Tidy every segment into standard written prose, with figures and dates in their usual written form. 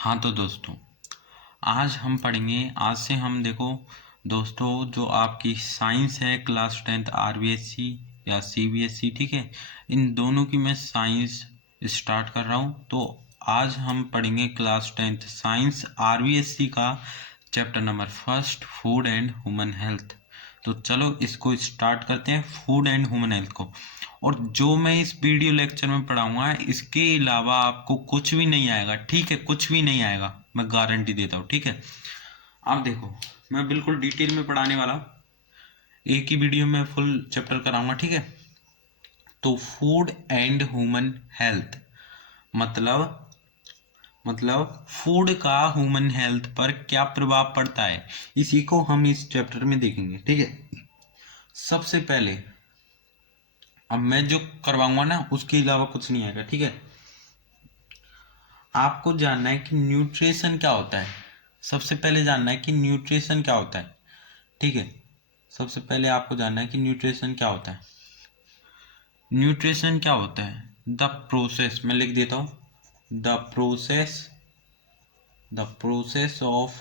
हाँ तो दोस्तों, आज हम पढ़ेंगे। आज से हम देखो दोस्तों, जो आपकी साइंस है क्लास 10th आरबीएससी या सीबीएसई, ठीक है, इन दोनों की मैं साइंस स्टार्ट कर रहा हूँ। तो आज हम पढ़ेंगे क्लास 10th साइंस आरबीएससी का chapter number first, food and human health. तो चलो इसको स्टार्ट करते हैं, फूड एंड ह्यूमन हेल्थ को। और जो मैं इस वीडियो लेक्चर में पढ़ाऊंगा, इसके अलावा आपको कुछ भी नहीं आएगा, ठीक है, कुछ भी नहीं आएगा, मैं गारंटी देता हूँ, ठीक है। आप देखो, मैं बिल्कुल डिटेल में पढ़ाने वाला हूँ, एक ही वीडियो में फुल चैप्टर कराऊंगा, ठीक है। तो फूड एंड ह्यूमन हेल्थ मतलब फूड का ह्यूमन हेल्थ पर क्या प्रभाव पड़ता है, इसी को हम इस चैप्टर में देखेंगे, ठीक है। सबसे पहले अब मैं जो करवाऊंगा ना, उसके अलावा कुछ नहीं आएगा, ठीक है। आपको जानना है कि न्यूट्रिशन क्या होता है। सबसे पहले जानना है कि न्यूट्रिशन क्या होता है, ठीक है। सबसे पहले आपको जानना है कि न्यूट्रिशन क्या होता है। न्यूट्रिशन क्या होता है? द प्रोसेस, मैं लिख देता हूँ, the process of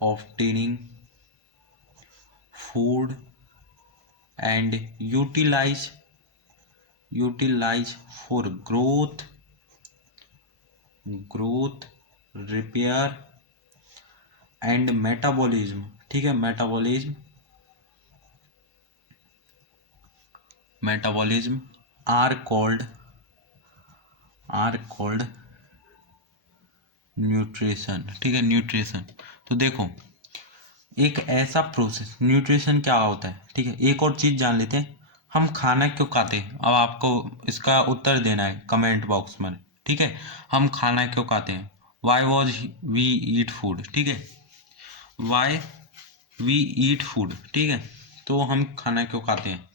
obtaining food and utilize for growth, repair and metabolism, ठीक है। मेटाबॉलिज्म आर कॉल्ड न्यूट्रिशन, ठीक है। न्यूट्रिशन, तो देखो, एक ऐसा प्रोसेस, न्यूट्रिशन क्या होता है, ठीक है। एक और चीज जान लेते हैं, हम खाना क्यों खाते हैं। अब आपको इसका उत्तर देना है कमेंट बॉक्स में, ठीक है। हम खाना क्यों खाते हैं, why was we eat food, ठीक है। वाई वी ईट फूड, ठीक है। तो हम खाना क्यों खाते हैं,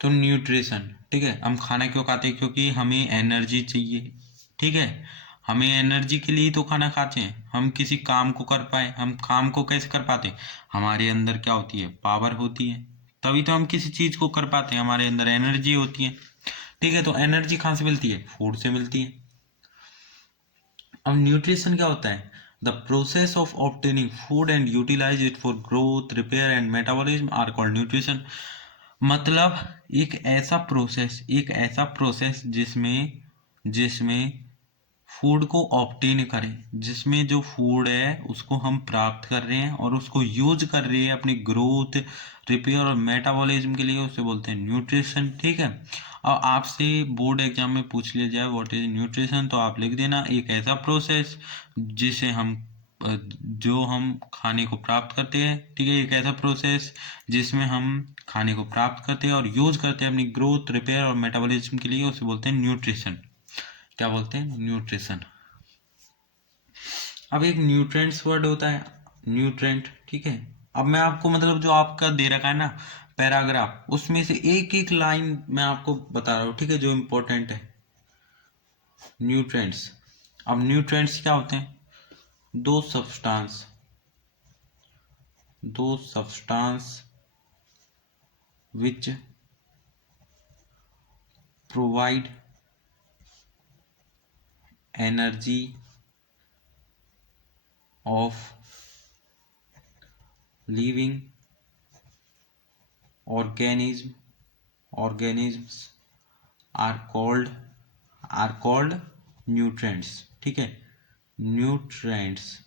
तो न्यूट्रिशन, ठीक है। हम खाना क्यों खाते हैं, क्योंकि हमें एनर्जी चाहिए, ठीक है। हमें एनर्जी के लिए तो खाना खाते हैं, हम किसी काम को कर पाए। हम काम को कैसे कर पाते हैं, हमारे अंदर क्या होती है, पावर होती है, तभी तो हम किसी चीज को कर पाते हैं, हमारे अंदर एनर्जी होती है, ठीक है। तो एनर्जी कहाँ से मिलती है, फूड से मिलती है। अब न्यूट्रिशन क्या होता है, the process of obtaining food and utilize it for growth, repair and metabolism are called nutrition. मतलब एक ऐसा प्रोसेस जिसमें फूड को ऑब्टेन करें, जिसमें जो फूड है उसको हम प्राप्त कर रहे हैं और उसको यूज कर रहे हैं अपनी ग्रोथ, रिपेयर और मेटाबॉलिज्म के लिए, उसे बोलते हैं न्यूट्रिशन, ठीक है। और आपसे बोर्ड एग्जाम में पूछ लिया जाए व्हाट इज न्यूट्रिशन, तो आप लिख देना, एक ऐसा प्रोसेस जिसे हम जो हम खाने को प्राप्त करते हैं, ठीक है। एक ऐसा प्रोसेस जिसमें हम खाने को प्राप्त करते हैं और यूज करते हैं अपनी ग्रोथ, रिपेयर और मेटाबॉलिज्म के लिए, उसे बोलते हैं न्यूट्रिशन। क्या बोलते हैं, न्यूट्रिशन। अब एक न्यूट्रेंट्स वर्ड होता है, न्यूट्रेंट, ठीक है। अब मैं आपको जो आपका दे रखा है ना पैराग्राफ, उसमें से एक एक लाइन मैं आपको बता रहा हूँ, ठीक है, जो इम्पोर्टेंट है। न्यूट्रेंट्स, अब न्यूट्रेंट्स क्या होते हैं, दो substance which provide energy of living organisms are called nutrients, ठीक है। न्यूट्रेंट्स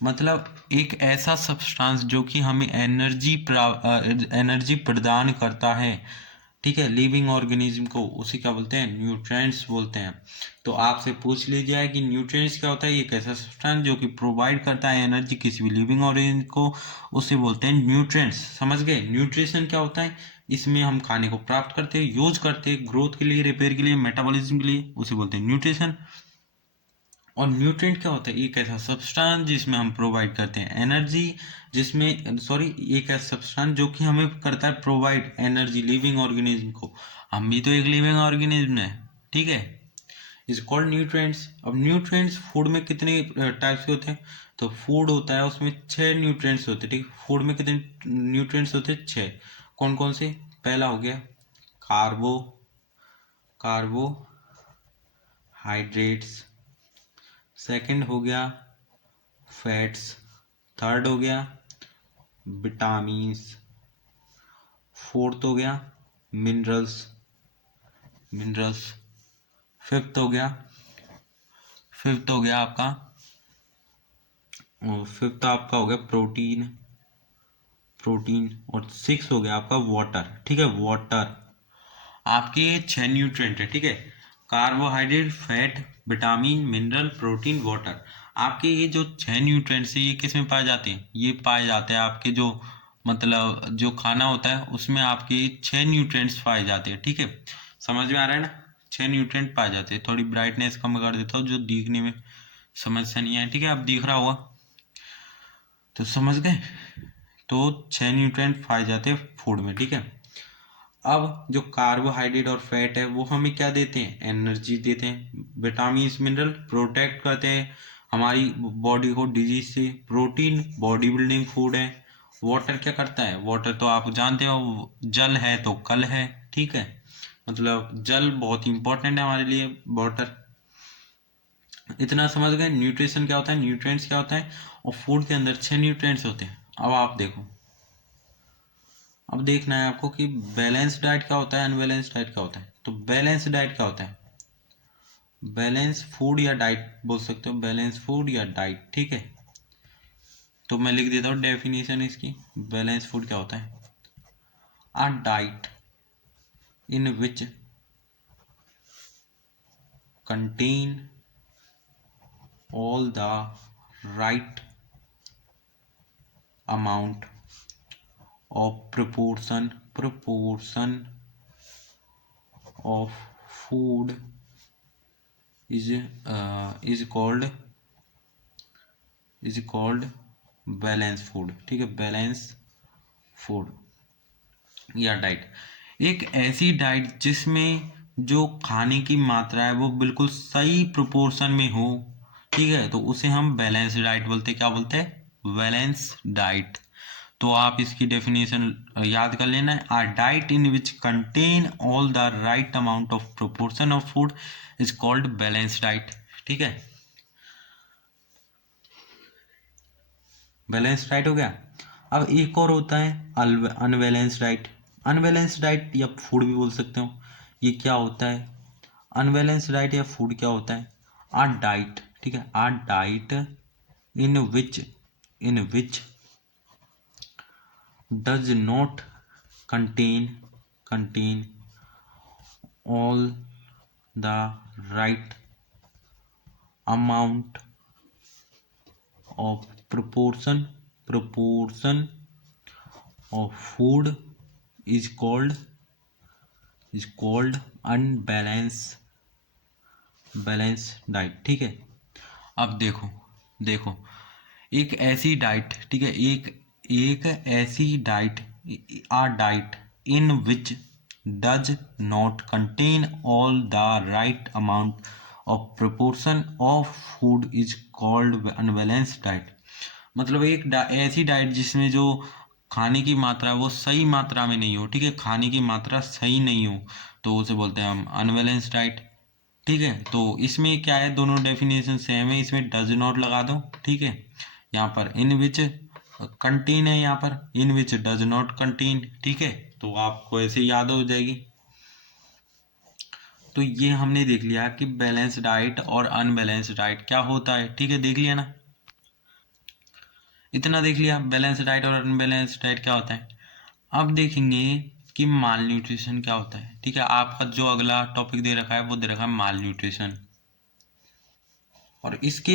मतलब एक ऐसा सब्सटेंस जो कि हमें एनर्जी प्रदान करता है, ठीक है, लिविंग ऑर्गेनिज्म को, उसे क्या बोलते हैं, न्यूट्रिएंट्स बोलते हैं। तो आपसे पूछ लीजिए जाए कि न्यूट्रिएंट्स क्या होता है, एक ऐसा सब्सटेंस जो कि प्रोवाइड करता है एनर्जी किसी भी लिविंग ऑर्गेनिज्म को, उसे बोलते हैं न्यूट्रिएंट्स। समझ गए, न्यूट्रिशन क्या होता है, इसमें हम खाने को प्राप्त करते हैं, यूज करते हैं ग्रोथ के लिए, रिपेयर के लिए, मेटाबॉलिज्म के लिए, उसे बोलते हैं न्यूट्रिशन। और न्यूट्रिएंट क्या होता है, एक ऐसा सब्सटेंस जिसमें हम प्रोवाइड करते हैं एनर्जी, एक ऐसा सब्सटेंस जो कि हमें करता है प्रोवाइड एनर्जी लिविंग ऑर्गेनिज्म को। हम भी तो एक लिविंग ऑर्गेनिज्म है, ठीक है। Is called nutrients. अब न्यूट्रिएंट्स फूड में कितने टाइप्स के होते हैं, तो फूड होता है उसमें 6 न्यूट्रिएंट्स होते हैं, ठीक। फूड में कितने न्यूट्रिएंट्स होते हैं, 6। कौन कौन से, पहला हो गया कार्बोहाइड्रेट्स, सेकंड हो गया फैट्स, थर्ड हो गया विटामिन्स, फोर्थ हो गया मिनरल्स, फिफ्थ हो गया आपका, फिफ्थ आपका हो गया प्रोटीन, और सिक्स हो गया आपका वाटर। ठीक है, वाटर आपके 6 न्यूट्रिएंट है। ठीक है, carbohydrate, fat, vitamin, mineral, protein, water. आपके ये जो 6 न्यूट्रिएंट्स है ये किस में पाए जाते हैं? ये पाए जाते हैं आपके जो मतलब जो खाना होता है उसमें आपके 6 न्यूट्रिएंट्स पाए जाते हैं। ठीक है, समझ में आ रहा है ना? 6 न्यूट्रिएंट पाए जाते हैं। थोड़ी ब्राइटनेस कम कर देता हूँ जो दिखने में समस्या नहीं है। ठीक है, अब दिख रहा होगा तो समझ गए। तो 6 न्यूट्रिएंट पाए जाते हैं फूड में। ठीक है, अब जो कार्बोहाइड्रेट और फैट है वो हमें क्या देते हैं? एनर्जी देते हैं। विटामिन मिनरल प्रोटेक्ट करते हैं हमारी बॉडी को डिजीज से। प्रोटीन बॉडी बिल्डिंग फूड है। वाटर क्या करता है? वाटर तो आप जानते हो, जल है तो कल है। ठीक है, मतलब जल बहुत इंपॉर्टेंट है हमारे लिए, वाटर। इतना समझ गए न्यूट्रिशन क्या होता है, न्यूट्रिएंट्स क्या होता है, और फूड के अंदर 6 न्यूट्रिएंट्स होते हैं। अब आप देखो, अब देखना है आपको कि बैलेंस डाइट क्या होता है, अनबैलेंस डाइट क्या होता है। तो बैलेंस डाइट क्या होता है? बैलेंस फूड या डाइट बोल सकते हो, बैलेंस फूड या डाइट। ठीक है, तो मैं लिख देता हूँ डेफिनेशन इसकी। बैलेंस फूड क्या होता है? A diet in which contain all the right amount of proportion of food is called balance food. ठीक है, बैलेंस फूड या डाइट एक ऐसी डाइट जिसमें जो खाने की मात्रा है वो बिल्कुल सही प्रोपोर्शन में हो। ठीक है, तो उसे हम बैलेंस डाइट बोलते हैं। क्या बोलते हैं? Balance diet. तो आप इसकी डेफिनेशन याद कर लेना है। A diet in which contain all the right amount of proportion of food is called balance diet. ठीक है, बैलेंस डाइट हो गया। अब एक और होता है अनबैलेंस डाइट। अनबैलेंस डाइट या फूड भी बोल सकते हो। ये क्या होता है? अनबैलेंस डाइट या फूड क्या होता है? आ डाइट, ठीक है, a diet in which does not contain all the right amount of proportion of food is called balance diet। ठीक है, अब देखो एक ऐसी डाइट, ठीक है, एक ऐसी diet, a diet in which does not contain all the right amount of proportion of food is called unbalanced diet. मतलब ऐसी डाइट जिसमें जो खाने की मात्रा वो सही मात्रा में नहीं हो। ठीक है, खाने की मात्रा सही नहीं हो तो उसे बोलते हैं हम अनबैलेंस्ड डाइट। ठीक है, तो इसमें क्या है, दोनों डेफिनेशन सेम है। इसमें डज नॉट लगा दो। ठीक है, यहाँ पर इन विच कंटेन है, यहाँ पर इन विच डज नॉट कंटेन। ठीक है, तो आपको ऐसे याद हो जाएगी। तो ये हमने देख लिया कि बैलेंस डाइट और अनबैलेंस डाइट क्या होता है। ठीक है, देख लिया ना, इतना देख लिया बैलेंस डाइट और अनबैलेंस डाइट क्या होता है। अब देखेंगे कि माल न्यूट्रिशन क्या होता है। ठीक है, आपका जो अगला टॉपिक दे रखा है वो दे रखा है माल न्यूट्रिशन, और इसके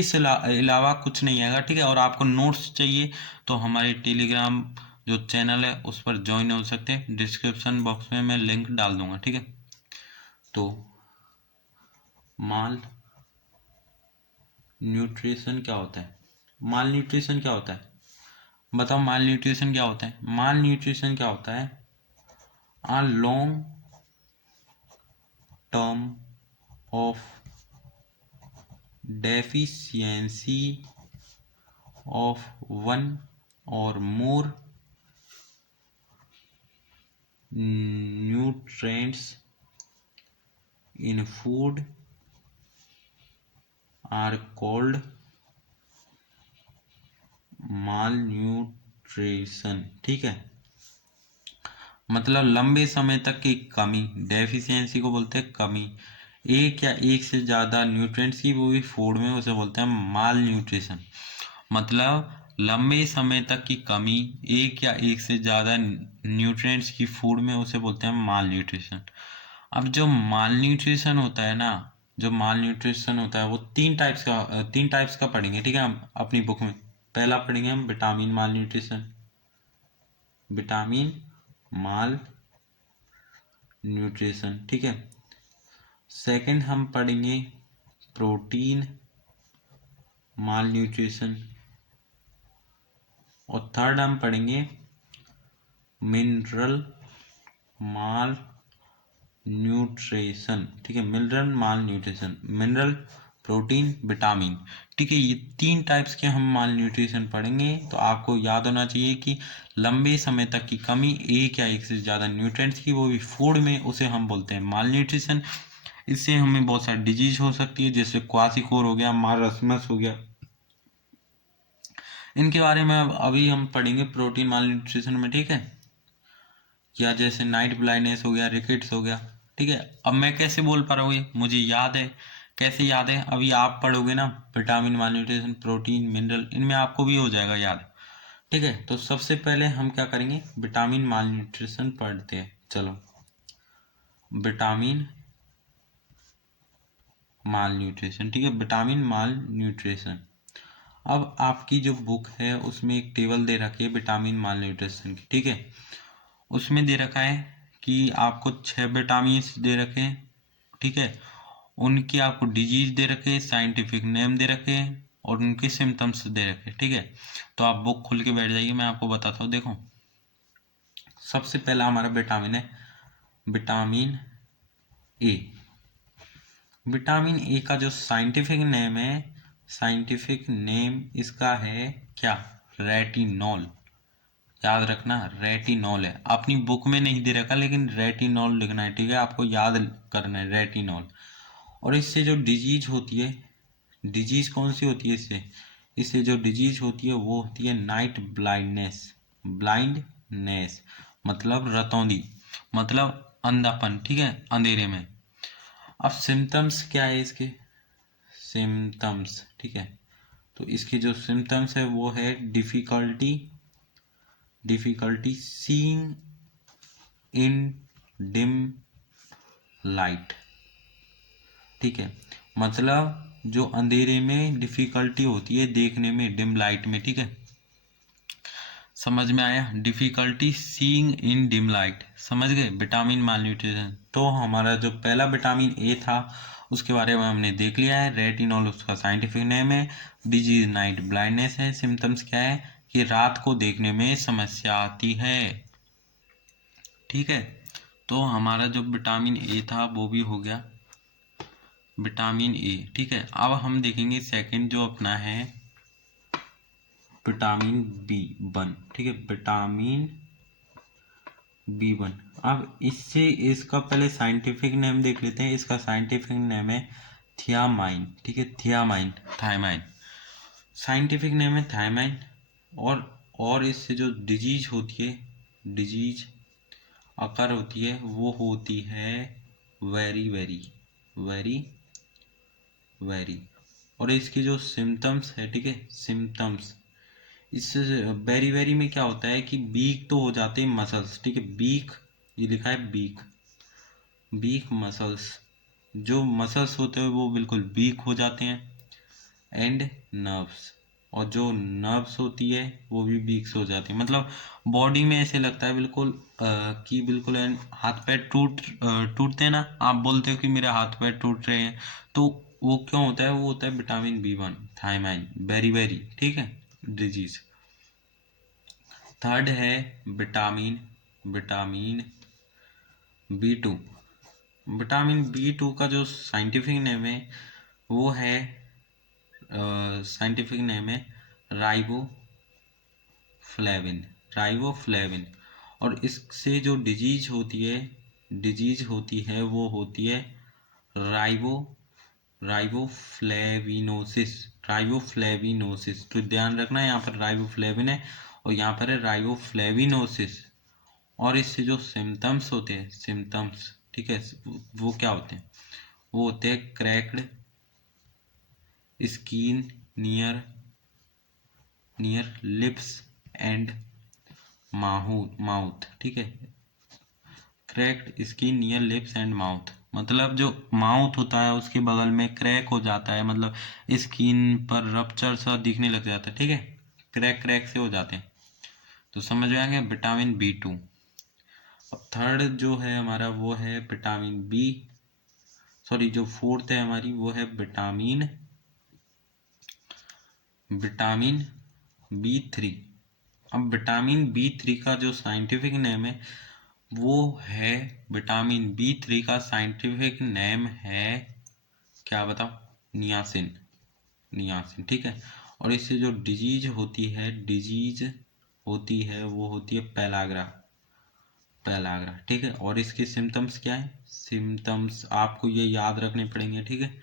अलावा कुछ नहीं आएगा। ठीक है, और आपको नोट्स चाहिए तो हमारे टेलीग्राम जो चैनल है उस पर ज्वाइन हो सकते हैं। डिस्क्रिप्शन बॉक्स में मैं लिंक डाल दूंगा। ठीक है, तो माल न्यूट्रिशन क्या होता है? माल न्यूट्रिशन क्या होता है? बताओ, माल न्यूट्रिशन क्या होता है? माल न्यूट्रिशन क्या होता है? A long term of deficiency of one or more nutrients in food are called malnutrition. ठीक है, मतलब लंबे समय तक की कमी, डेफिशिएंसी को बोलते हैं कमी, एक या एक से ज़्यादा न्यूट्रिएंट्स की, वो भी फूड में, उसे बोलते हैं माल न्यूट्रिशन। मतलब लंबे समय तक की कमी, एक या एक से ज़्यादा न्यूट्रिएंट्स की फूड में, उसे बोलते हैं माल न्यूट्रिशन। अब जो माल न्यूट्रिशन होता है ना, जो माल न्यूट्रिशन होता है वो तीन टाइप्स का पढ़ेंगे। ठीक है, हम अपनी बुक में पहला पढ़ेंगे हम विटामिन माल न्यूट्रिशन, विटामिन माल न्यूट्रिशन। ठीक है, सेकंड हम पढ़ेंगे प्रोटीन माल न्यूट्रिशन, और थर्ड हम पढ़ेंगे मिनरल माल न्यूट्रिशन। ठीक है, मिनरल माल न्यूट्रिशन, मिनरल, प्रोटीन, विटामिन। ठीक है, ये तीन टाइप्स के हम माल न्यूट्रिशन पढ़ेंगे। तो आपको याद होना चाहिए कि लंबे समय तक की कमी, एक या एक से ज़्यादा न्यूट्रिएंट्स की, वो भी फूड में, उसे हम बोलते हैं माल न्यूट्रिशन। इससे हमें बहुत सारी डिजीज हो सकती है, जैसे क्वासिकोर हो गया, मार्समस हो गया। इनके बारे में अब अभी हम पढ़ेंगे प्रोटीन माल न्यूट्रिशन में। ठीक है, या जैसे नाइट ब्लाइंडनेस हो गया, रिकेट्स हो गया। ठीक है, अब मैं कैसे बोल पा रहा हूँ ये मुझे याद है, कैसे याद है, अभी आप पढ़ोगे ना विटामिन माल न्यूट्रिशन, प्रोटीन, मिनरल, इनमें आपको भी हो जाएगा याद। ठीक है, तो सबसे पहले हम क्या करेंगे, विटामिन माल न्यूट्रिशन पढ़ते हैं। चलो, विटामिन माल न्यूट्रिशन। ठीक है, विटामिन माल न्यूट्रिशन। अब आपकी जो बुक है उसमें एक टेबल दे रखी है विटामिन माल न्यूट्रिशन की। ठीक है, उसमें दे रखा है कि आपको 6 विटामिन दे रखे हैं। ठीक है, उनकी आपको डिजीज दे रखे, साइंटिफिक नेम दे रखे, और उनके सिम्टम्स दे रखे। ठीक है, तो आप बुक खोल के बैठ जाइए, मैं आपको बताता हूँ। देखो, सबसे पहला हमारा विटामिन है विटामिन ए। विटामिन ए का जो साइंटिफिक नेम है, साइंटिफिक नेम इसका है क्या, रेटिनॉल। याद रखना, रेटिनॉल है। अपनी बुक में नहीं दे रखा, लेकिन रेटिनॉल लिखना है। ठीक है, आपको याद करना है रेटिनॉल। और इससे जो डिजीज होती है, डिजीज कौन सी होती है इससे, इससे जो डिजीज होती है वो होती है नाइट ब्लाइंडनेस। ब्लाइंडनेस मतलब रतौंधी, मतलब अंधापन। ठीक है, अंधेरे में। अब सिम्टम्स क्या है इसके, सिम्टम्स। ठीक है, तो इसके जो सिम्टम्स है वो है difficulty, difficulty seeing in dim light. ठीक है, मतलब जो अंधेरे में डिफिकल्टी होती है देखने में, डिम लाइट में। ठीक है, समझ में आया, difficulty seeing in dim light, समझ गए, विटामिन माल न्यूट्रिशन। तो हमारा जो पहला विटामिन ए था उसके बारे में हमने देख लिया है, रेटिनॉल उसका साइंटिफिक नेम है, डिजीज नाइट ब्लाइंडनेस है, सिम्टम्स क्या है कि रात को देखने में समस्या आती है। ठीक है, तो हमारा जो विटामिन ए था वो भी हो गया विटामिन ए। ठीक है, अब हम देखेंगे सेकंड जो अपना है विटामिन बी 1। ठीक है, विटामिन बी 1। अब इससे इसका पहले साइंटिफिक नेम देख लेते हैं। इसका साइंटिफिक नेम है थियामाइन। ठीक है, थियामाइन, थायमाइन, साइंटिफिक नेम है थायमाइन। और इससे जो डिजीज होती है, डिजीज अकर होती है, वो होती है वेरी वेरी वेरी वेरी। और इसके जो सिम्टम्स है, ठीक है, सिम्टम्स, इससे वेरी वेरी में क्या होता है कि वीक तो हो जाते हैं मसल्स। ठीक है, वीक, ये लिखा है वीक, वीक मसल्स, जो मसल्स होते हैं वो बिल्कुल वीक हो जाते हैं। एंड नर्व्स, और जो नर्व्स होती है वो भी वीक हो जाती है। मतलब बॉडी में ऐसे लगता है बिल्कुल कि बिल्कुल हाथ पैर टूटते हैं ना, आप बोलते हो कि मेरे हाथ पैर टूट रहे हैं, तो वो क्यों होता है, वो होता है vitamin B 1, thiamine, very very. ठीक है, डिजीज। थर्ड है vitamin vitamin B 2। Vitamin B 2 का जो साइंटिफिक नेम है वो है, साइंटिफिक नेम है राइबोफ्लेविन, राइबोफ्लेविन। और इससे जो डिजीज होती है वो होती है राइबो राइबोफ्लेविनोसिस, राइबोफ्लेविनोसिस, तो ध्यान रखना है यहाँ पर राइबोफ्लेविन है और यहाँ पर है राइबोफ्लेविनोसिस। और इससे जो सिम्टम्स होते हैं, सिम्टम्स, ठीक है, वो क्या होते हैं? वो होते हैं cracked skin near lips and mouth, ठीक है, cracked skin near lips and mouth, मतलब जो माउथ होता है उसके बगल में क्रैक हो जाता है, मतलब स्किन पर रप्चर सा दिखने लग जाता है, ठीक है, क्रैक से हो जाते हैं। तो समझ में आ गया विटामिन B2। अब थर्ड जो है हमारा वो है विटामिन बी, सॉरी जो फोर्थ है हमारी वो है विटामिन B3। अब विटामिन B3 का जो साइंटिफिक नेम है वो है, विटामिन B3 का साइंटिफिक नेम है, क्या बताओ? नियासिन, ठीक है। और इससे जो डिजीज होती है वो होती है पेलाग्रा, ठीक है। और इसके सिम्टम्स क्या है? सिम्टम्स आपको ये याद रखने पड़ेंगे, ठीक है।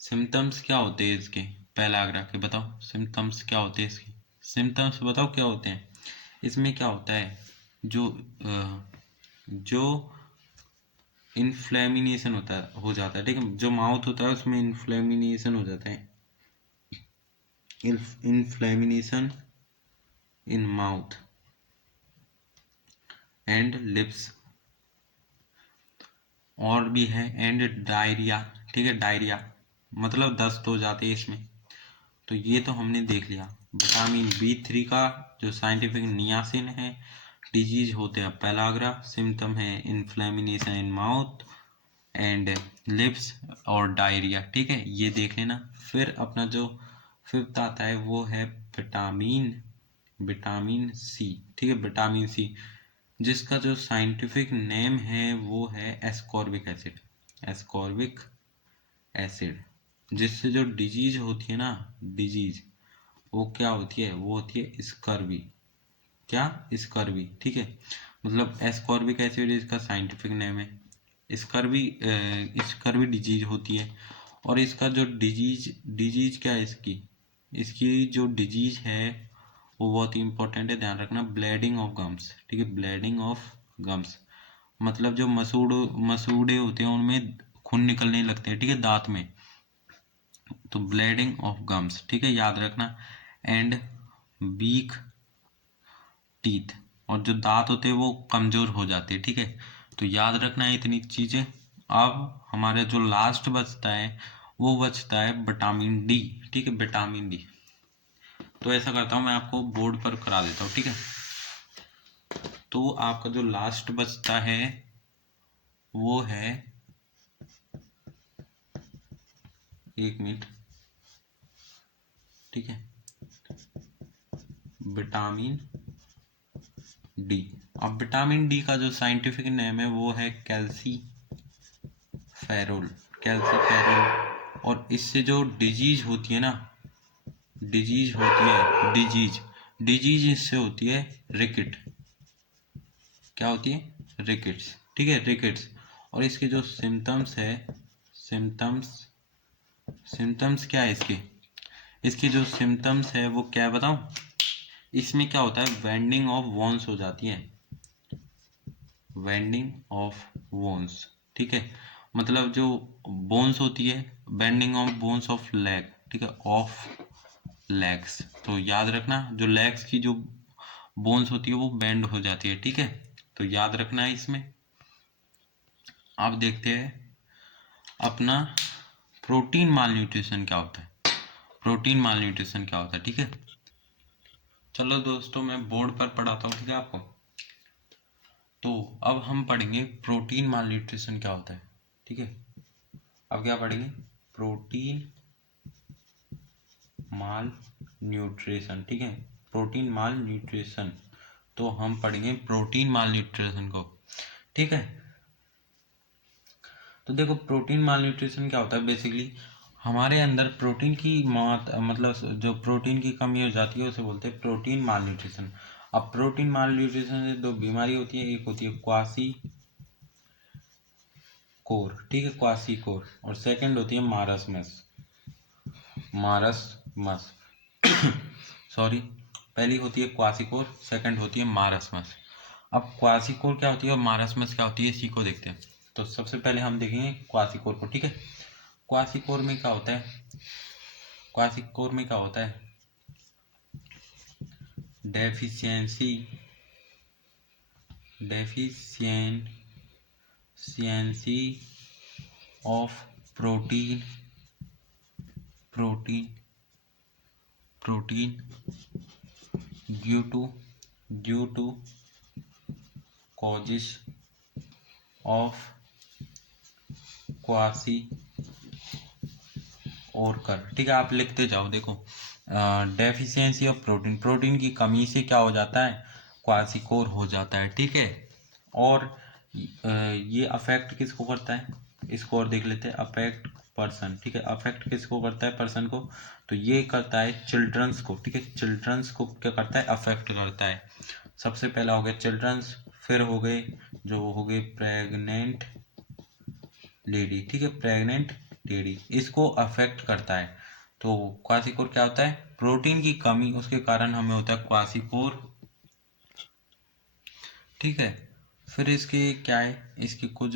सिम्टम्स क्या होते हैं इसके, पेलाग्रा के? बताओ सिम्टम्स क्या होते हैं इसके, सिम्टम्स बताओ क्या होते हैं। इसमें क्या होता है, जो इन्फ्लेमिनेशन हो जाता है, ठीक है, जो माउथ होता है उसमें इन्फ्लेमिनेशन हो जाता है, इन्फ्लेमिनेशन इन माउथ एंड लिप्स, और भी है, एंड डायरिया, ठीक है, डायरिया मतलब दस्त हो जाते हैं इसमें। तो ये तो हमने देख लिया। विटामिन B3 का जो साइंटिफिक नियासिन है, डिजीज होते हैं पेलाग्रा, सिम्टम है इन्फ्लेमिनेशन इन माउथ एंड लिप्स और डायरिया, ठीक है, ये देख लेना। फिर अपना जो फिफ्थ आता है वो है विटामिन सी, ठीक है, विटामिन सी, जिसका जो साइंटिफिक नेम है वो है एस्कॉर्बिक एसिड, जिससे जो डिजीज होती है ना, डिजीज वो क्या होती है? वो होती है स्कर्वी, क्या? स्कर्वी, ठीक है, मतलब एस्कॉर्बिक एसिड इसका साइंटिफिक नेम है। स्कर्वी डिजीज होती है। और इसका जो डिजीज क्या है इसकी, इसकी जो डिजीज है वो बहुत ही इंपॉर्टेंट है, ध्यान रखना, ब्लीडिंग ऑफ गम्स, ठीक है, ब्लीडिंग ऑफ गम्स, मतलब जो मसूड़े होते हैं उनमें खून निकलने लगते हैं, ठीक है, दांत में, तो ब्लीडिंग ऑफ गम्स, ठीक है, याद रखना। एंड वीक टीथ, और जो दांत होते हैं वो कमजोर हो जाते हैं, ठीक है, तो याद रखना है इतनी चीजें। अब हमारे जो लास्ट बचता है वो बचता है विटामिन डी, ठीक है, विटामिन डी। तो ऐसा करता हूँ मैं आपको बोर्ड पर करा देता हूँ, ठीक है। तो आपका जो लास्ट बचता है वो है, एक मिनट, ठीक है, विटामिन डी। अब विटामिन डी का जो साइंटिफिक नेम है वो है कैल्सीफेरोल, और इससे जो डिजीज होती है ना, डिजीज इससे होती है रिकेट, क्या होती है? रिकेट्स, ठीक है, रिकेट्स। और इसके जो सिम्टम्स क्या है इसके जो सिम्टम्स है वो क्या है बताऊं? इसमें क्या होता है, वेंडिंग ऑफ वोन्स हो जाती है, वेंडिंग ऑफ वोन्स, ठीक है, मतलब जो बोन्स होती है, bending of bones of leg, ठीक है, ऑफ लेग्स, तो याद रखना जो लेग्स की जो बोन्स होती है वो बेंड हो जाती है, ठीक है, तो याद रखना है इसमें। अब देखते हैं अपना प्रोटीन माल न्यूट्रिशन क्या होता है, ठीक है। चलो दोस्तों मैं बोर्ड पर पढ़ाता हूँ, ठीक है आपको। तो अब हम पढ़ेंगे प्रोटीन माल न्यूट्रिशन क्या होता है, ठीक है। अब क्या पढ़ेंगे? प्रोटीन माल न्यूट्रिशन, ठीक है, प्रोटीन माल न्यूट्रिशन। तो हम पढ़ेंगे प्रोटीन माल न्यूट्रिशन को, ठीक है। तो देखो प्रोटीन माल न्यूट्रिशन क्या होता है, बेसिकली हमारे अंदर प्रोटीन की मतलब जो प्रोटीन की कमी हो जाती है उसे बोलते हैं प्रोटीन माल न्यूट्रिशन। अब प्रोटीन माल न्यूट्रिशन से दो बीमारी होती है, एक होती है कोर, ठीक है, क्वासी कोर। और सेकंड होती है मारसमस, मारसमस सॉरी, पहली होती है क्वासिकोर, सेकंड होती है मारसमस। अब क्वासिकोर क्या होती है और मारसमस क्या होती है इसी को देखते हैं। तो सबसे पहले हम देखेंगे क्वासिकोर को, ठीक है। क्वासिकोर में क्या होता है, क्वासिकोर में क्या होता है, deficiency of protein due to causes of kwashiorkor, ठीक है। आप लिखते जाओ, देखो डेफिशिएंसी ऑफ प्रोटीन की कमी से क्या हो जाता है, क्वासिकोर हो जाता है, ठीक है। और ये अफेक्ट किसको करता है, इसको और देख लेते हैं, अफेक्ट पर्सन, ठीक है। अफेक्ट किसको करता है, पर्सन को, तो ये करता है चिल्ड्रंस को, ठीक है। चिल्ड्रंस को क्या करता है, अफेक्ट करता है। सबसे पहला हो गया चिल्ड्रंस, फिर हो गए जो हो गए प्रेग्नेंट लेडी, ठीक है, प्रेग्नेंट लेडी, इसको अफेक्ट करता है। तो क्वासिकोर क्या होता है, प्रोटीन की कमी, उसके कारण हमें होता है क्वासिकोर, ठीक है। फिर इसके क्या है, इसके कुछ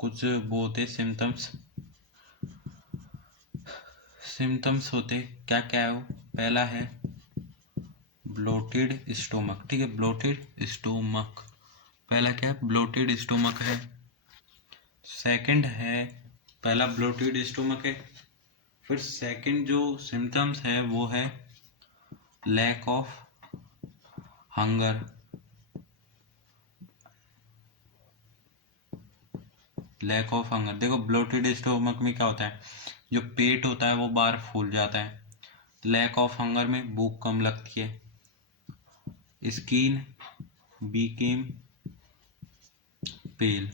कुछ वो होते हैं सिम्टम्स होते, क्या क्या है वो, पहला है ब्लोटेड स्टोमक, ठीक है, ब्लोटेड स्टोमक, पहला क्या है, ब्लोटेड स्टोमक है। सेकंड है, पहला ब्लोटेड स्टोमक है, फिर सेकंड जो सिम्टम्स है वो है lack of hunger, lack of hunger. देखो ब्लोटेड स्टोमक में क्या होता है, जो पेट होता है वो बाहर फूल जाता है। लैक ऑफ हंगर में भूख कम लगती है। स्किन बीकेम पेल,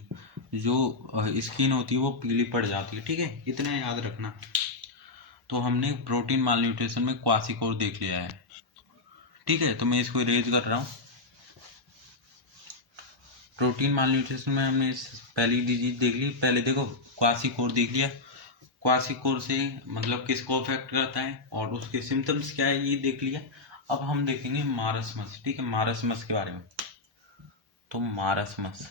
जो स्किन होती है वो पीली पड़ जाती है, ठीक है, इतना याद रखना। तो हमने प्रोटीन मालन्यूट्रिशन में क्वासिकोर देख लिया है, ठीक है। तो मैं इसको इरेज कर रहा हूँ। प्रोटीन मालन्यूट्रिशन में हमने पहली डिजीज देख ली, पहले देखो क्वासिकोर देख लिया, क्वासिकोर से मतलब किसको अफेक्ट करता है और उसके सिम्टम्स क्या है ये देख लिया। अब हम देखेंगे मारसमस, ठीक है, मारसमस के बारे में। तो मारसमस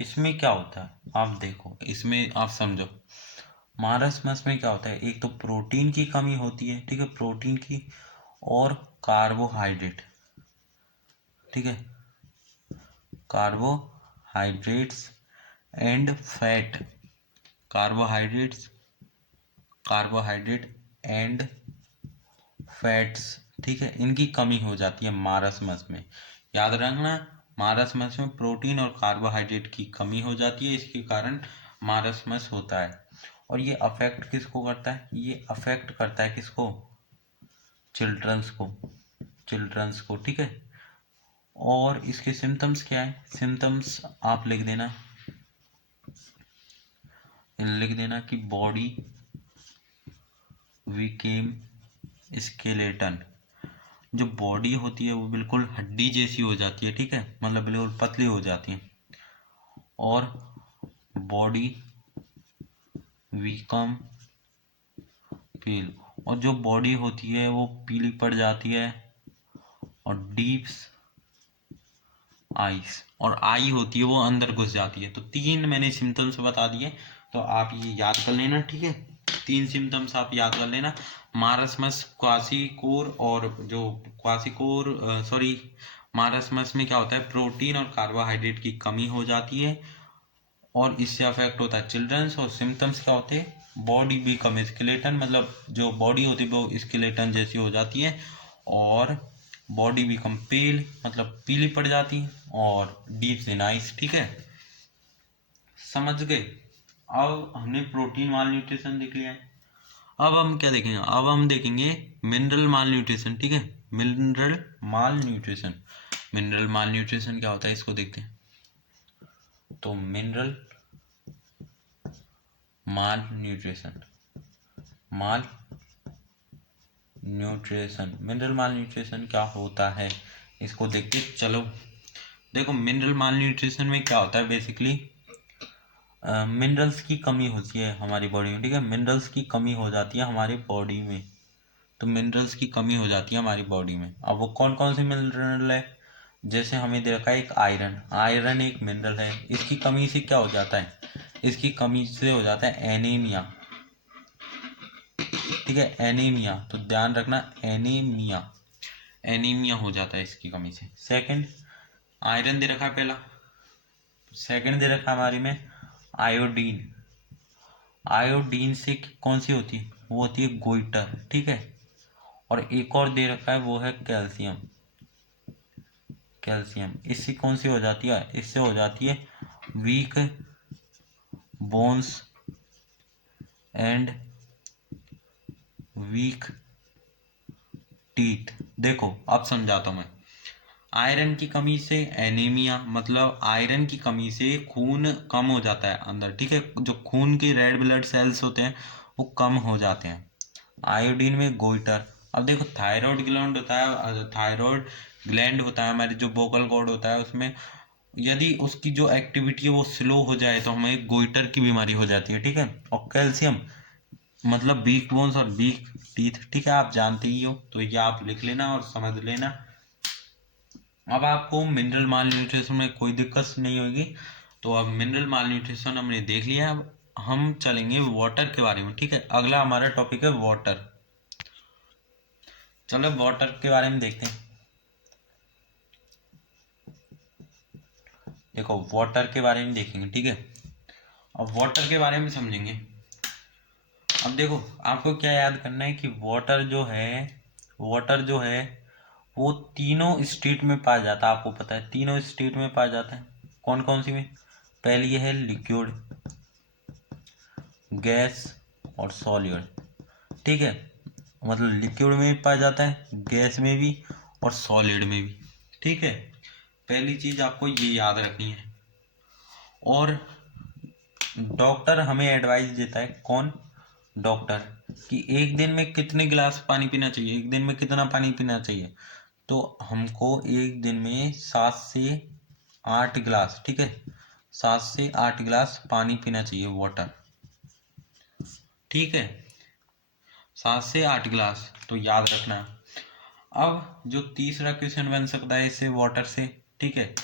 इसमें क्या होता है, आप देखो, इसमें आप समझो, मारसमस में क्या होता है, एक तो प्रोटीन की कमी होती है, ठीक है, प्रोटीन की, और कार्बोहाइड्रेट, ठीक है, carbohydrates and fat, carbohydrate and fats, ठीक है, इनकी कमी हो जाती है मारसमस में। याद रखना, मारसमस में प्रोटीन और कार्बोहाइड्रेट की कमी हो जाती है, इसके कारण मारसमस होता है। और ये अफेक्ट किसको करता है, ये अफेक्ट करता है किसको, चिल्ड्रंस को, ठीक है। और इसके सिम्टम्स क्या है, सिम्टम्स आप लिख देना कि बॉडी वीकेम स्केलेटन, जो बॉडी होती है वो बिल्कुल हड्डी जैसी हो जाती है, ठीक है, मतलब बिल्कुल पतली हो जाती है। और बॉडी वीकम पील, और जो बॉडी होती है वो पीली पड़ जाती है। और डीप्स आइस, और आई होती है वो अंदर घुस जाती है। तो तीन मैंने सिम्टम्स बता दिए, तो आप ये याद कर लेना, ठीक है, तीन सिम्टम्स आप याद कर लेना, मारसमस, क्वासिकोर, और जो क्वासिकोर सॉरी मारसमस में क्या होता है, प्रोटीन और कार्बोहाइड्रेट की कमी हो जाती है और इससे अफेक्ट होता है चिल्ड्रंस। और सिम्टम्स क्या होते हैं, बॉडी बिकम स्केलेटन, मतलब जो बॉडी होती है वो स्केलेटन जैसी हो जाती है, और बॉडी बिकम पेल, मतलब पीली पड़ जाती है, और डीप इन आइस, ठीक है, समझ गए। अब हमने प्रोटीन माल न्यूट्रिशन देख लिया है। अब हम क्या देखेंगे, अब हम देखेंगे मिनरल माल न्यूट्रिशन, ठीक है, मिनरल माल न्यूट्रिशन। मिनरल माल न्यूट्रिशन क्या होता है इसको देखते हैं। तो मिनरल माल न्यूट्रिशन, मिनरल माल न्यूट्रिशन क्या होता है इसको देखते चलो। देखो मिनरल माल न्यूट्रिशन में क्या होता है बेसिकली, मिनरल्स की कमी होती है हमारी बॉडी में, ठीक है, मिनरल्स की कमी हो जाती है हमारी बॉडी में। तो मिनरल्स की कमी हो जाती है हमारी बॉडी में। अब वो कौन कौन से मिनरल है, जैसे हमें दे रखा है एक आयरन, आयरन एक मिनरल है, इसकी कमी से क्या हो जाता है, इसकी कमी से हो जाता है एनीमिया, ठीक है, एनीमिया। तो ध्यान रखना, एनीमिया, एनीमिया हो जाता है इसकी कमी से। सेकंड, आयरन दे रखा है पहला। सेकंड दे रखा है हमारी में आयोडीन। आयोडीन से कौन सी होती है, वो होती है गोइटर, ठीक है। और एक और दे रखा है वो है कैल्शियम। कैल्शियम इससे कौन सी हो जाती है, इससे हो जाती है weak bones and weak teeth. देखो अब समझाता हूं मैं। आयरन की कमी से एनीमिया, मतलब आयरन की कमी से खून कम हो जाता है अंदर, ठीक है, जो खून के रेड ब्लड सेल्स होते हैं वो कम हो जाते हैं। आयोडीन में गोइटर। अब देखो थायराइड ग्लैंड होता है, थायराइड ग्लैंड होता है हमारे जो वोकल कॉर्ड होता है, उसमें यदि उसकी जो एक्टिविटी है वो स्लो हो जाए तो हमें गोइटर की बीमारी हो जाती है, ठीक है। और कैल्शियम मतलब वीक बोन्स और वीक टीथ, ठीक है, आप जानते ही हो, तो ये आप लिख लेना और समझ लेना। अब आपको मिनरल माल न्यूट्रिशन में कोई दिक्कत नहीं होगी। तो अब मिनरल माल न्यूट्रिशन हमने देख लिया, अब हम चलेंगे वाटर के बारे में, ठीक है। अगला हमारा टॉपिक है वाटर। चलो वाटर के बारे में देखते हैं। देखो वाटर के बारे में देखेंगे, ठीक है। अब वाटर के बारे में समझेंगे। अब देखो आपको क्या याद करना है कि वाटर जो है, वाटर जो है वो तीनों स्टेट में पाया जाता है। आपको पता है तीनों स्टेट में पाया जाता है। कौन कौन सी में, पहली है लिक्विड, गैस और सॉलिड, ठीक है। मतलब लिक्विड में भी पाया जाता है, गैस में भी और सॉलिड में भी, ठीक है। पहली चीज आपको ये याद रखनी है। और डॉक्टर हमें एडवाइस देता है, कौन, डॉक्टर, कि एक दिन में कितने गिलास पानी पीना चाहिए, एक दिन में कितना पानी पीना चाहिए। तो हमको एक दिन में 7 से 8 गिलास, ठीक है, 7 से 8 गिलास पानी पीना चाहिए वाटर, ठीक है, 7 से 8 गिलास, तो याद रखना। अब जो तीसरा क्वेश्चन बन सकता है इससे वाटर से, ठीक है,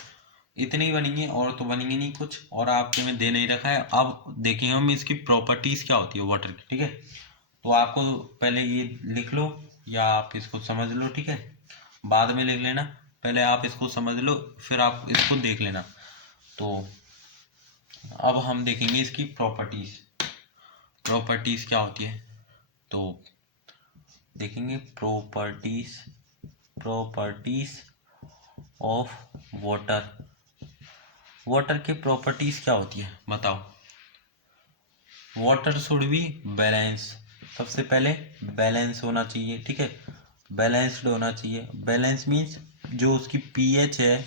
इतने ही बनेंगे और तो बनेंगे नहीं कुछ, और आपके में दे नहीं रखा है। अब देखेंगे हम इसकी प्रॉपर्टीज क्या होती है वाटर की, ठीक है। तो आपको पहले ये लिख लो या आप इसको समझ लो, ठीक है, बाद में लिख लेना, पहले आप इसको समझ लो फिर आप इसको देख लेना। तो अब हम देखेंगे इसकी प्रॉपर्टीज, प्रॉपर्टीज क्या होती है, तो देखेंगे properties, properties of water. Water की प्रॉपर्टीज क्या होती है बताओ। वाटर शुड बी बैलेंस, सबसे पहले बैलेंस होना चाहिए, ठीक है, बैलेंस्ड होना चाहिए। बैलेंस मीन्स जो उसकी पीएच है,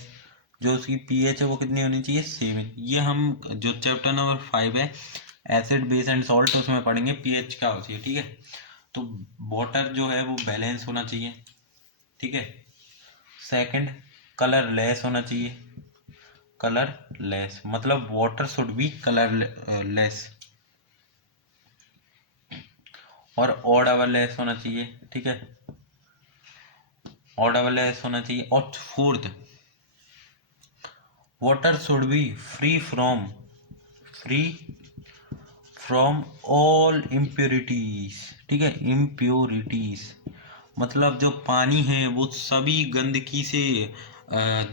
जो उसकी पीएच है वो कितनी होनी चाहिए, 7। ये हम जो चैप्टर नंबर 5 है एसिड बेस एंड सॉल्ट, उसमें पढ़ेंगे पीएच क्या होती है, ठीक है। तो वाटर जो है वो बैलेंस होना चाहिए, ठीक है। सेकंड, कलर लेस होना चाहिए, कलर लेस मतलब water should be colour less, और ऑड लेस होना चाहिए, ठीक है, ऑड लेस होना चाहिए। और fourth, water should be free from all impurities, ठीक है, इम्प्योरिटीज मतलब जो पानी है वो सभी गंदगी से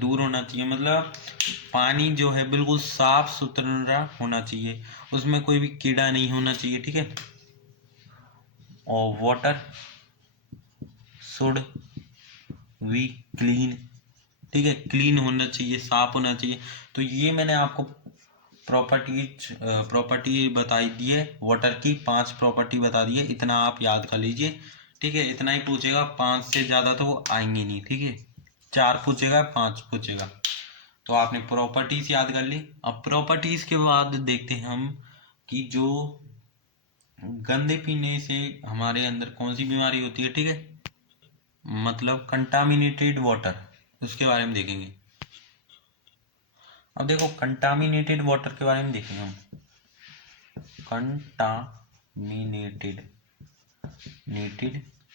दूर होना चाहिए, मतलब पानी जो है बिल्कुल साफ सुथरा होना चाहिए, उसमें कोई भी कीड़ा नहीं होना चाहिए, ठीक है। और वाटर शुड वी क्लीन, ठीक है, क्लीन होना चाहिए, साफ होना चाहिए। तो ये मैंने आपको प्रॉपर्टी बताई दी है वाटर की, 5 प्रॉपर्टी बता दी है, इतना आप याद कर लीजिए, ठीक है। इतना ही पूछेगा, 5 से ज़्यादा तो वो आएंगे नहीं, ठीक है, 4 पूछेगा 5 पूछेगा। तो आपने प्रॉपर्टीज याद कर ली। अब प्रॉपर्टीज के बाद देखते हैं हम कि जो गंदे पीने से हमारे अंदर कौन सी बीमारी होती है, ठीक है, मतलब कंटामिनेटेड वाटर, उसके बारे में देखेंगे। अब देखो कंटामिनेटेड वाटर के बारे में देखेंगे हम। कंटामिनेटेड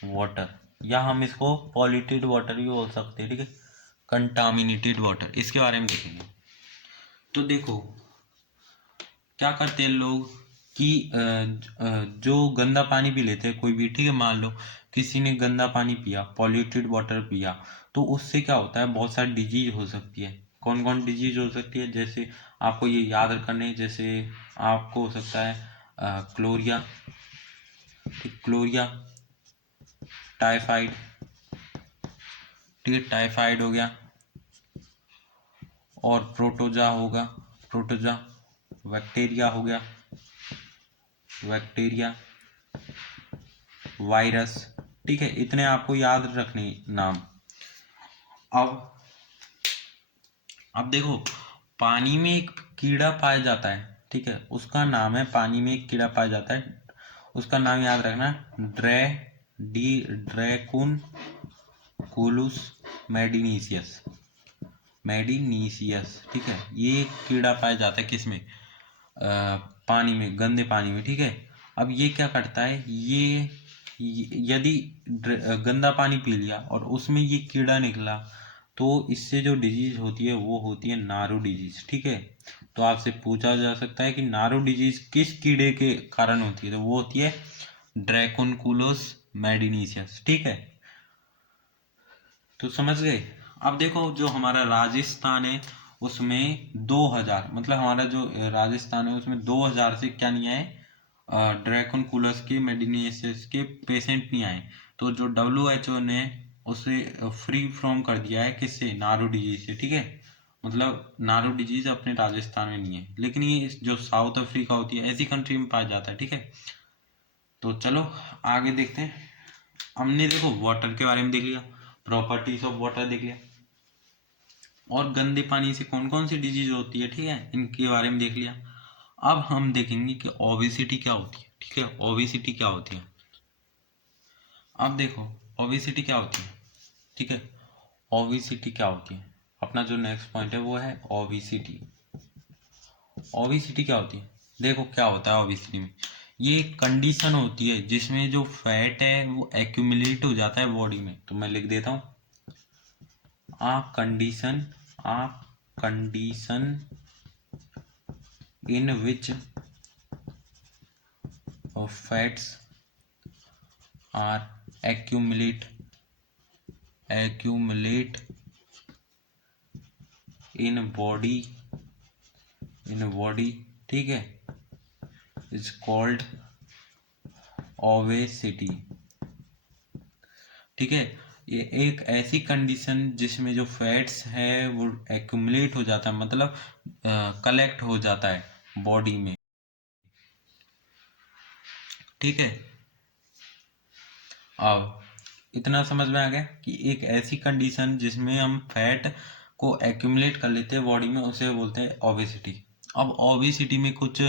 वाटर, या हम इसको पॉल्यूटेड वाटर भी बोल सकते हैं, ठीक है। कंटामिनेटेड वाटर, इसके बारे में देखेंगे। तो देखो क्या करते हैं लोग कि जो गंदा पानी पी लेते हैं कोई भी, ठीक है, मान लो किसी ने गंदा पानी पिया, पॉल्यूटेड वाटर पिया, तो उससे क्या होता है, बहुत सारी डिजीज हो सकती है। कौन कौन डिजीज हो सकती है, जैसे आपको ये याद रखने, जैसे आपको हो सकता है क्लोरिया, टाइफाइड, ठीक है, टाइफाइड हो गया, और प्रोटोजा होगा, प्रोटोजा, बैक्टीरिया हो गया, बैक्टीरिया, वायरस, ठीक है, इतने आपको याद रखने नाम। अब देखो पानी में एक कीड़ा पाया जाता है, ठीक है, उसका नाम है, पानी में एक कीड़ा पाया जाता है, उसका नाम याद रखना, ड्रैकुन कुलुस मेडिनीसियस, ठीक है। ये कीड़ा पाया जाता है किसमें, पानी में, गंदे पानी में, ठीक है। अब ये क्या करता है, ये यदि गंदा पानी पी लिया और उसमें ये कीड़ा निकला, तो इससे जो डिजीज होती है वो होती है नारू डिजीज, ठीक है। तो आपसे पूछा जा सकता है कि नारू डिजीज किस कीड़े के कारण होती है, तो वो होती है ड्रैकुनकुलोस मेडिनीसियस, ठीक है। तो समझ गए। अब देखो जो हमारा राजस्थान है उसमें 2000, मतलब हमारा जो राजस्थान है उसमें 2000 से क्या नहीं आए, ड्रैकुनकुलस के मेडिनेसिस के पेशेंट नहीं आए। तो जो WHO ने उसे फ्री फ्रॉम कर दिया है, किससे, नारू डिजीज से, ठीक है। मतलब नारू डिजीज अपने राजस्थान में नहीं है, लेकिन ये जो साउथ अफ्रीका होती है ऐसी कंट्री में पाया जाता है, ठीक है। तो चलो आगे देखते हैं। हमने देखो वाटर के बारे में देख लिया, प्रॉपर्टीज ऑफ वाटर देख लिया, और गंदे पानी से कौन कौन सी डिजीज होती है, ठीक है, इनके बारे में देख लिया। अब हम देखेंगे कि ओबेसिटी क्या होती है, ठीक है, ओबेसिटी क्या होती है। अब देखो ओबेसिटी क्या होती है, ठीक है, ओबेसिटी क्या होती है, अपना जो नेक्स्ट पॉइंट है वो है ओबेसिटी। ओबेसिटी क्या होती है, देखो क्या होता है ओबेसिटी में, ये कंडीशन होती है जिसमें जो फैट है वो एक्यूमुलेट हो जाता है बॉडी में। तो मैं लिख देता हूँ, a condition in which fats are accumulate in body, ठीक है, is called obesity, ठीक है। ये एक ऐसी कंडीशन जिसमें जो फैट्स है वो एक्यूमुलेट हो जाता है, मतलब कलेक्ट हो जाता है बॉडी में, ठीक है। अब इतना समझ में आ गया कि एक ऐसी कंडीशन जिसमें हम फैट को एक्यूमुलेट कर लेते हैं बॉडी में, उसे बोलते हैं ओबेसिटी। अब ओबेसिटी में कुछ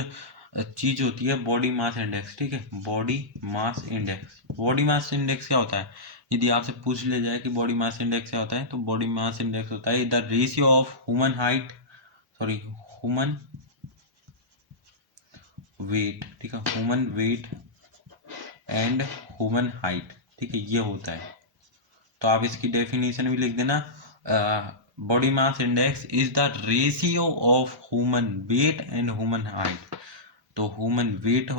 चीज होती है, बॉडी मास इंडेक्स, ठीक है, body mass index. Body mass index क्या होता है, यदि आपसे पूछ लिया जाए कि बॉडी मास इंडेक्स क्या होता है, तो बॉडी मास इंडेक्स होता है the ratio of human weight, ठीक है, human weight and human height, ठीक है, ये होता है। तो आप इसकी डेफिनेशन भी लिख देना, body mass index is the ratio of human weight and human height. तो ह्यूमन वेट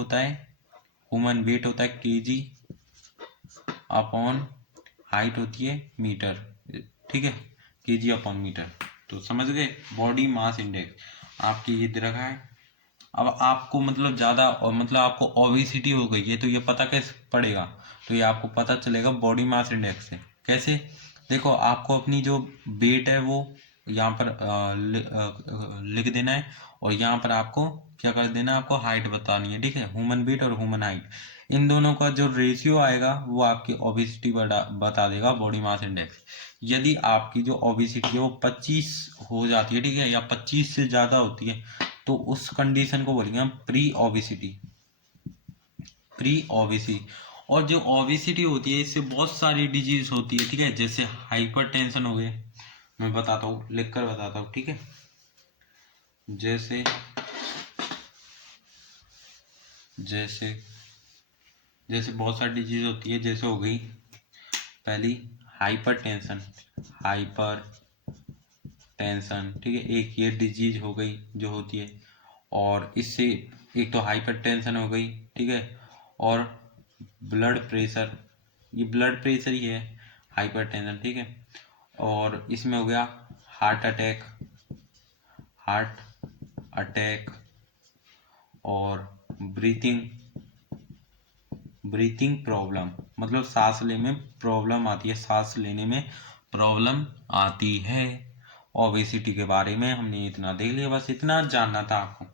होता है केजी अपॉन हाइट होती है मीटर, ठीक है, केजी अपॉन मीटर। तो समझ गए, बॉडी मास इंडेक्स आपकी ये दे रखा है। अब आपको मतलब ज़्यादा, और मतलब आपको ओबेसिटी हो गई है, तो ये पता कैसे पड़ेगा, तो ये आपको पता चलेगा बॉडी मास इंडेक्स से। कैसे, देखो आपको अपनी जो वेट है वो यहाँ पर लिख देना है, और यहाँ पर आपको क्या कर देना है, आपको हाइट बतानी है, ठीक है, ह्यूमन वेट और ह्यूमन हाइट, इन दोनों का जो रेशियो आएगा वो आपकी ओबेसिटी बता देगा, बॉडी मास इंडेक्स। यदि आपकी जो ओबेसिटी है वो 25 हो जाती है, ठीक है, या 25 से ज़्यादा होती है, तो उस कंडीशन को बोलेंगे हम प्री ओबेसिटी। और जो ओबेसिटी होती है इससे बहुत सारी डिजीज होती है, ठीक है, जैसे हाइपरटेंशन हो गए, मैं बताता हूँ, लिख कर बताता हूँ, ठीक है। जैसे जैसे जैसे बहुत सारी डिजीज होती है, जैसे हो गई पहली हाइपरटेंशन, ठीक है, एक ये डिजीज हो गई जो होती है। और इससे एक तो हाइपरटेंशन हो गई, ठीक है, और ब्लड प्रेशर, ये ब्लड प्रेशर ही है हाइपरटेंशन, ठीक है। और इसमें हो गया हार्ट अटैक और ब्रीथिंग प्रॉब्लम, मतलब सांस लेने में प्रॉब्लम आती है। ओबेसिटी के बारे में हमने इतना देख लिया, बस इतना जानना था आपको।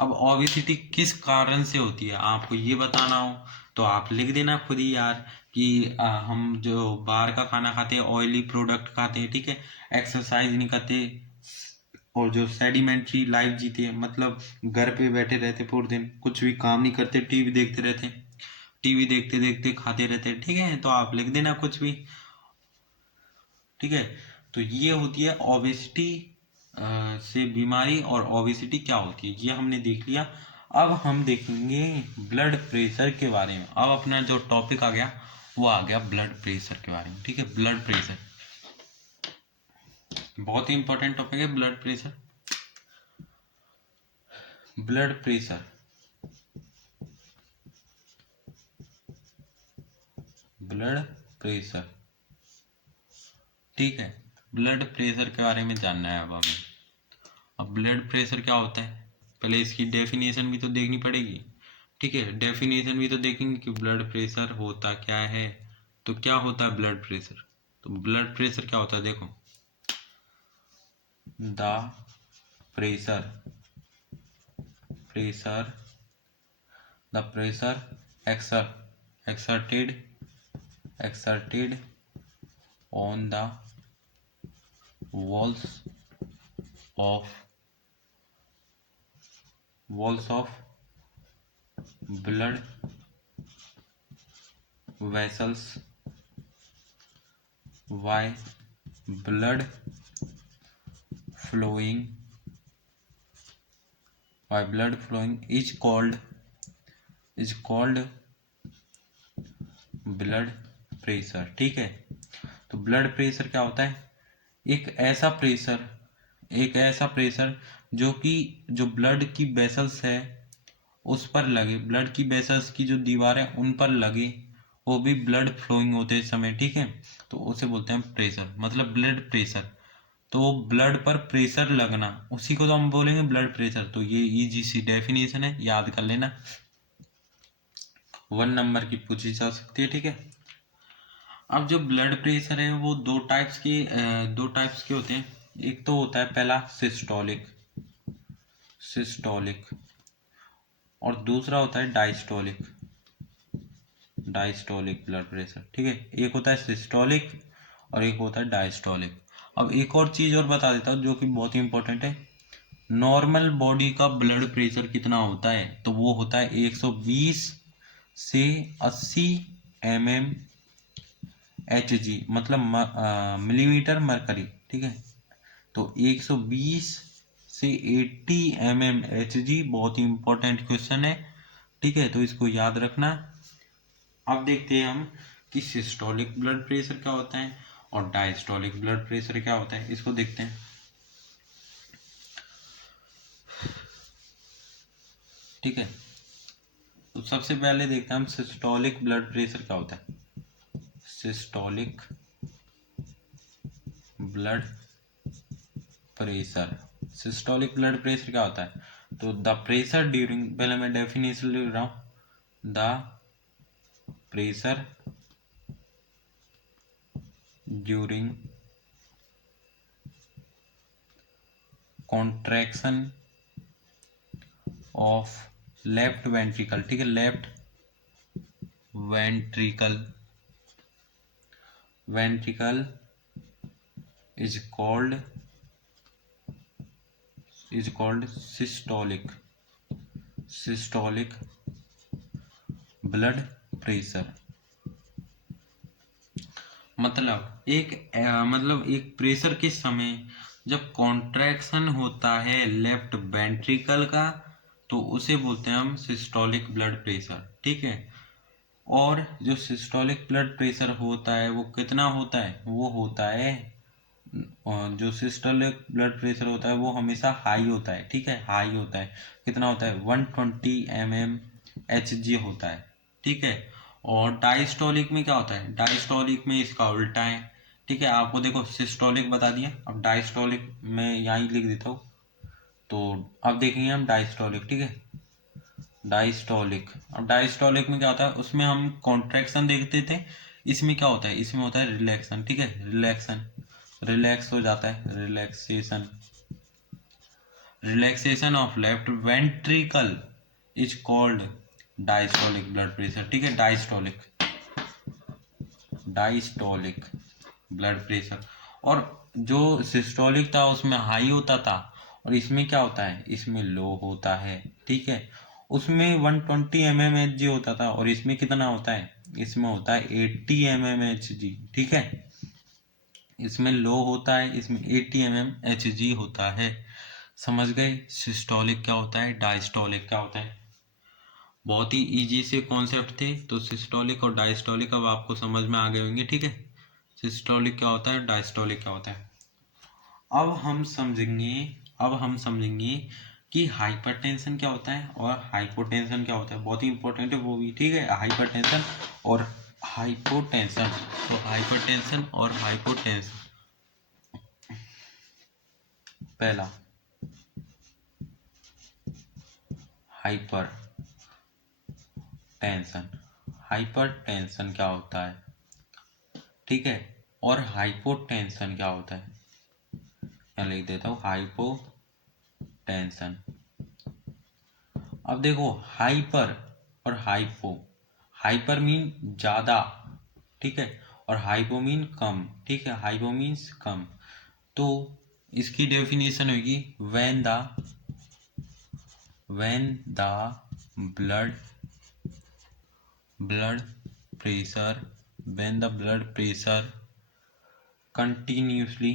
अब ओबेसिटी किस कारण से होती है आपको ये बताना हो तो आप लिख देना खुद ही यार कि हम जो बाहर का खाना खाते हैं, ऑयली प्रोडक्ट खाते हैं, ठीक है, एक्सरसाइज नहीं करते और जो सेडिमेंट्री लाइफ जीते हैं, मतलब घर पे बैठे रहते पूरे दिन, कुछ भी काम नहीं करते, टीवी देखते देखते खाते रहते, ठीक है, तो आप लिख देना कुछ भी, ठीक है। तो ये होती है ओबेसिटी से बीमारी, और ओबेसिटी क्या होती है ये हमने देख लिया। अब हम देखेंगे ब्लड प्रेशर के बारे में। अब अपना जो टॉपिक आ गया वो आ गया ब्लड प्रेशर के बारे में, ठीक है। ब्लड प्रेशर बहुत ही इंपॉर्टेंट टॉपिक है, blood pressure. Blood pressure blood pressure ठीक है, ब्लड प्रेशर के बारे में जानना है अब हमें। अब ब्लड प्रेशर क्या होता है, पहले इसकी डेफिनेशन भी तो देखनी पड़ेगी, ठीक है। डेफिनेशन भी तो देखेंगे कि ब्लड प्रेशर होता क्या है। तो क्या होता है ब्लड प्रेशर, तो ब्लड प्रेशर क्या होता है देखो, the pressure pressure the pressure exerted on the walls of blood vessels why blood flowing is called blood pressure, ठीक है। तो ब्लड प्रेशर क्या होता है, एक ऐसा प्रेशर जो कि जो ब्लड की वेसल्स है उस पर लगे, ब्लड की वेसल्स की जो दीवार है उन पर लगे, वो भी ब्लड फ्लोइंग होते समय, ठीक है। तो उसे बोलते हैं प्रेशर, मतलब ब्लड प्रेशर। तो ब्लड पर प्रेशर लगना, उसी को तो हम बोलेंगे ब्लड प्रेशर। तो ये इजी सी डेफिनेशन है, याद कर लेना, 1 नंबर की पूछी जा सकती है, ठीक है। अब जो ब्लड प्रेशर है वो दो टाइप्स के होते हैं। एक तो होता है पहला सिस्टोलिक और दूसरा होता है डायस्टोलिक ब्लड प्रेशर, ठीक है। एक होता है सिस्टोलिक और एक होता है डायस्टोलिक। अब एक और चीज और बता देता हूँ जो कि बहुत ही इंपॉर्टेंट है। नॉर्मल बॉडी का ब्लड प्रेशर कितना होता है, तो वो होता है 120 से 80 mm Hg, मतलब मिलीमीटर मरकरी, ठीक है। तो 120 से 80 mm Hg बहुत ही इंपॉर्टेंट क्वेश्चन है, ठीक है, तो इसको याद रखना। अब देखते हैं हम कि सिस्टोलिक ब्लड प्रेशर क्या होता है और डायस्टोलिक ब्लड प्रेशर क्या होता है, इसको देखते हैं, ठीक है। तो सबसे पहले देखते हैं हम सिस्टोलिक ब्लड प्रेशर क्या होता है। सिस्टोलिक ब्लड प्रेशर क्या होता है, तो द प्रेशर ड्यूरिंग, पहले मैं डेफिनेशन लिख रहा हूं, the pressure during contraction of left ventricle, ठीक है, left ventricle is called systolic blood pressure. मतलब एक प्रेशर के समय जब कॉन्ट्रैक्शन होता है लेफ्ट वेंट्रिकल का तो उसे बोलते हैं हम सिस्टोलिक ब्लड प्रेशर, ठीक है। और जो सिस्टोलिक ब्लड प्रेशर होता है वो कितना होता है, वो होता है जो सिस्टोलिक ब्लड प्रेशर होता है वो हमेशा हाई होता है, ठीक है, हाई होता है। कितना होता है, 120 mmHg होता है, ठीक है। और डायस्टोलिक में क्या होता है, डायस्टोलिक में इसका उल्टा है, ठीक है। आपको देखो सिस्टोलिक बता दिया, अब डायस्टोलिक में यहाँ ही लिख देता हूँ। तो अब देखेंगे हम डायस्टोलिक, ठीक है, डायस्टोलिक। अब डायस्टोलिक में क्या होता है, उसमें हम कॉन्ट्रैक्शन देखते थे, इसमें क्या होता है, इसमें होता है रिलैक्सन, ठीक है, रिलैक्सन, रिलैक्स हो जाता है, relaxation, relaxation of left ventricle is called diastolic blood pressure, ठीक है, डायस्टोलिक, डायस्टोलिक ब्लड प्रेशर। और जो सिस्टोलिक था उसमें हाई होता था और इसमें क्या होता है, इसमें लो होता है, ठीक है। उसमें 120 mmHg होता था और इसमें कितना होता है, इसमें होता है 80 mmHg, ठीक है। इसमें लो होता है, इसमें 80 mmHg होता है। समझ गए सिस्टोलिक क्या होता है, डायस्टोलिक क्या होता है। बहुत ही इजी से कॉन्सेप्ट थे, तो सिस्टोलिक और डायस्टोलिक अब आपको समझ में आ गए होंगे, ठीक है। सिस्टोलिक क्या होता है, डायस्टोलिक क्या होता है। अब हम समझेंगे, अब हम समझेंगे कि हाइपरटेंशन क्या होता है और हाइपोटेंशन क्या होता है, बहुत ही इंपॉर्टेंट है वो भी, ठीक है। हाइपरटेंशन और हाइपोटेंशन, तो हाइपरटेंशन और हाइपोटेंशन, पहला हाइपर टेंशन, हाइपर टेंशन क्या होता है, ठीक है। और हाइपोटेंशन क्या होता है, मैं लिख देता हूँ हाइपोटेंशन। अब देखो हाइपर और हाइपो, हाइपर मीन ज्यादा, ठीक है, और हाइपो मीन कम, ठीक है, हाइपो मीन्स कम। तो इसकी डेफिनेशन होगी when the blood pressure, when the blood pressure continuously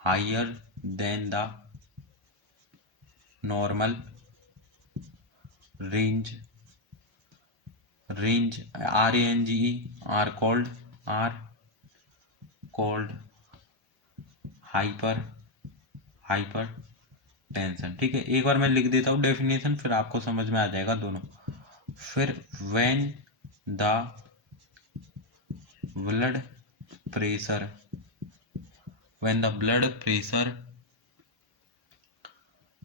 higher than the normal range range are called hyper tension, ठीक है। एक बार मैं लिख देता हूँ डेफिनेशन, फिर आपको समझ में आ जाएगा दोनों। फिर when the blood pressure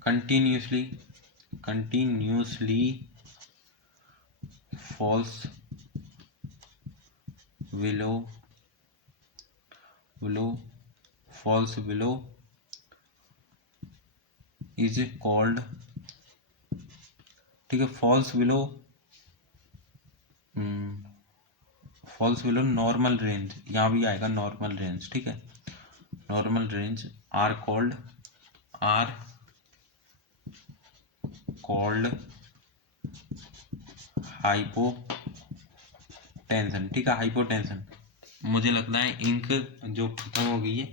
continuously falls below is called, ठीक है, फॉल्स बिलो नॉर्मल रेंज, यहाँ भी आएगा नॉर्मल रेंज, ठीक है, normal range are called hypotension, ठीक है, हाइपोटेंशन। मुझे लगता है इंक जो खत्म हो गई है,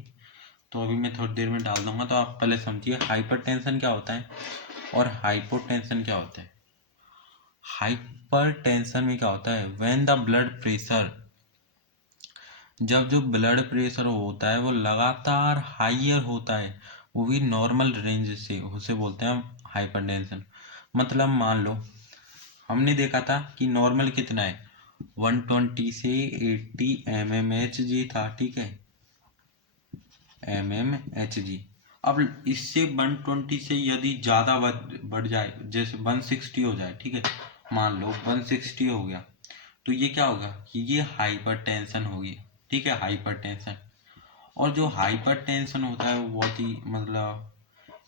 तो अभी मैं थोड़ी देर में डाल दूंगा, तो आप पहले समझिए हाइपरटेंशन क्या होता है और हाइपोटेंशन क्या होता है। हाइपरटेंशन में क्या होता है, व्हेन द ब्लड प्रेशर, जब जो ब्लड प्रेशर होता है वो लगातार हाइयर होता है, वो भी नॉर्मल रेंज से, उसे बोलते हैं हम हाइपरटेंशन। मतलब मान लो हमने देखा था कि नॉर्मल कितना है, 120 से 80 mmHg था, ठीक है, mmHg। अब इससे 120 से यदि ज़्यादा बढ़ जाए, जैसे 160 हो जाए, ठीक है, मान लो 160 हो गया, तो ये क्या होगा कि ये हाइपरटेंशन होगी, ठीक है, हाइपरटेंशन। और जो हाइपरटेंशन होता है वो बहुत ही, मतलब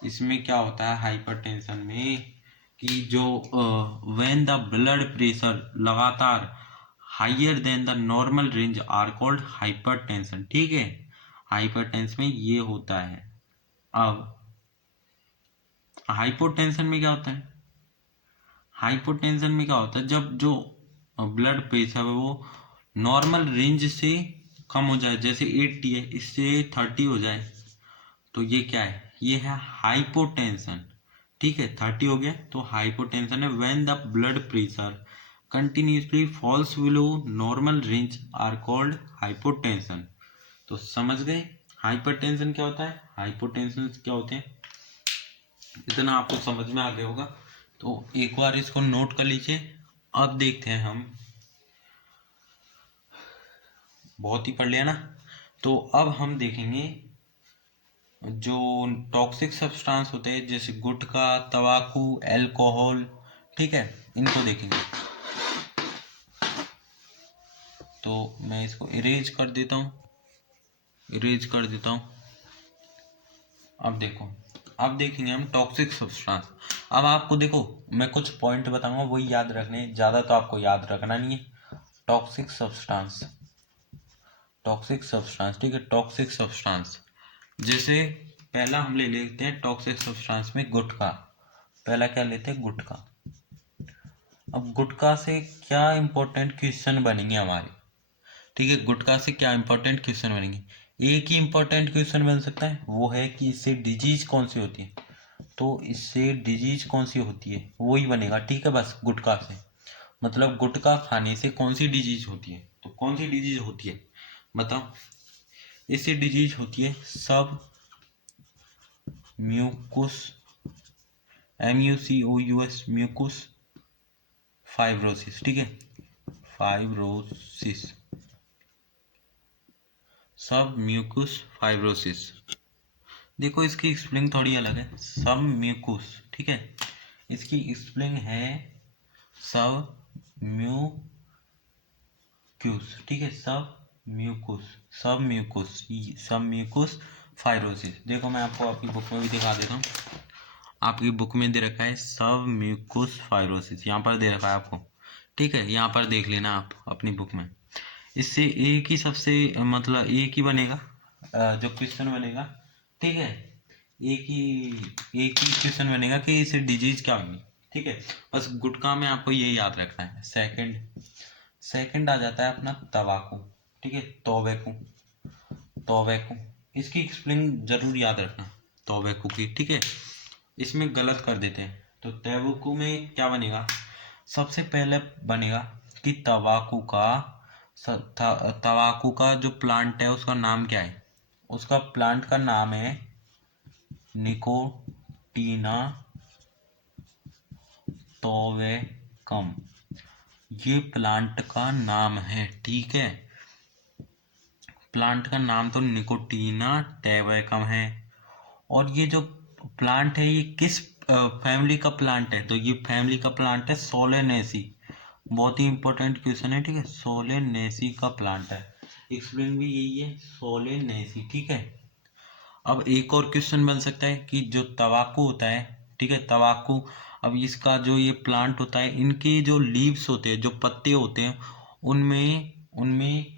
इसमें क्या होता है हाइपरटेंशन में कि जो व्हेन द ब्लड प्रेशर लगातार higher than the normal range are called hypertension, ठीक है, हाइपरटेंशन में ये होता है। अब हाइपोटेंशन में क्या होता है, हाइपोटेंशन में क्या होता है, जब जो ब्लड प्रेशर वो नॉर्मल रेंज से कम हो जाए, जैसे 80 है इससे 30 हो जाए, तो ये क्या है, ये है हाइपोटेंशन। ठीक है, 30 हो गया तो हाइपोटेंशन है। When the blood pressure continuously falls below normal range are called hypotension. तो समझ गए हाइपरटेंशन क्या होता है, हाइपोटेंशन क्या होते हैं, इतना आपको समझ में आ गया होगा। तो एक बार इसको नोट कर लीजिए। अब देखते हैं हम, बहुत ही पढ़ लिया ना, तो अब हम देखेंगे जो टॉक्सिक सब्सटेंस होते हैं जैसे गुटखा, तंबाकू, अल्कोहल, ठीक है, इनको देखेंगे। तो मैं इसको इरेज कर देता हूँ, इरेज कर देता हूँ। अब देखो, अब देखेंगे हम टॉक्सिक सब्सटेंस। अब आपको देखो मैं कुछ पॉइंट बताऊंगा, वही याद रखने, ज़्यादा तो आपको याद रखना नहीं है। टॉक्सिक सब्सटेंस, टॉक्सिक सब्सटेंस, ठीक है, टॉक्सिक सब्सटेंस जैसे पहला हम ले लेते हैं टॉक्सिक सब्सटेंस में गुटखा। पहला क्या लेते हैं, गुटखा। अब गुटखा से क्या इंपॉर्टेंट क्वेश्चन बनेंगे हमारे, ठीक है, गुटखा से क्या इंपॉर्टेंट क्वेश्चन बनेंगे। एक ही इंपॉर्टेंट क्वेश्चन बन सकता है, वो है कि इससे डिजीज कौन सी होती है। तो इससे डिजीज कौन सी होती है वही बनेगा, ठीक है, बस गुटखा से, मतलब गुटखा खाने से कौन सी डिजीज होती है। तो कौन सी डिजीज होती है बताओ, इससे डिजीज होती है सब म्यूकुस, MUCOUS, म्यूकुस फाइब्रोसिस, ठीक है, फाइब्रोसिस, सब म्यूकुस फाइब्रोसिस। देखो इसकी स्पेलिंग थोड़ी अलग है, सब म्यूकुस, ठीक है, इसकी स्पेलिंग है सब म्यूक्यूस, ठीक है, सब म्यूकुस, सब म्यूकुस, सब म्यूकुस फाइब्रोसिस। देखो मैं आपको आपकी बुक में भी दिखा देता हूँ, आपकी बुक में दे रखा है सब म्यूकुस फाइब्रोसिस, यहाँ पर दे रखा है आपको, ठीक है, यहाँ पर देख लेना आप अपनी बुक में। इससे एक ही सबसे मतलब एक ही बनेगा, जो क्वेश्चन बनेगा, ठीक है, एक ही क्वेश्चन बनेगा कि इसे डिजीज क्या होगी, ठीक है। बस गुटखा में आपको ये याद रखना है। सेकंड, सेकंड आ जाता है अपना तंबाकू, ठीक है, तोबैकू, तोबैकू, इसकी स्पेलिंग जरूर याद रखना, तोबैकू की, ठीक है। इसमें गलत कर देते हैं, तो तंबाकू में क्या बनेगा, सबसे पहले बनेगा कि तंबाकू का जो प्लांट है उसका नाम क्या है, उसका प्लांट का नाम है निकोटीना टोबैकम, ये प्लांट का नाम है, ठीक है, प्लांट का नाम तो निकोटीना टोबैकम है। और ये जो प्लांट है ये किस फैमिली का प्लांट है, तो ये फैमिली का प्लांट है सोलेनेसी, बहुत ही इंपॉर्टेंट क्वेश्चन है, ठीक है, सोलेनेसी का प्लांट है, एक्सप्लेन भी यही है, सोलेनेसी, ठीक है। अब एक और क्वेश्चन बन सकता है कि जो तंबाकू होता है, ठीक है, तंबाकू, अब इसका जो ये प्लांट होता है, इनके जो लीव्स होते हैं, जो पत्ते होते हैं, उनमें उनमें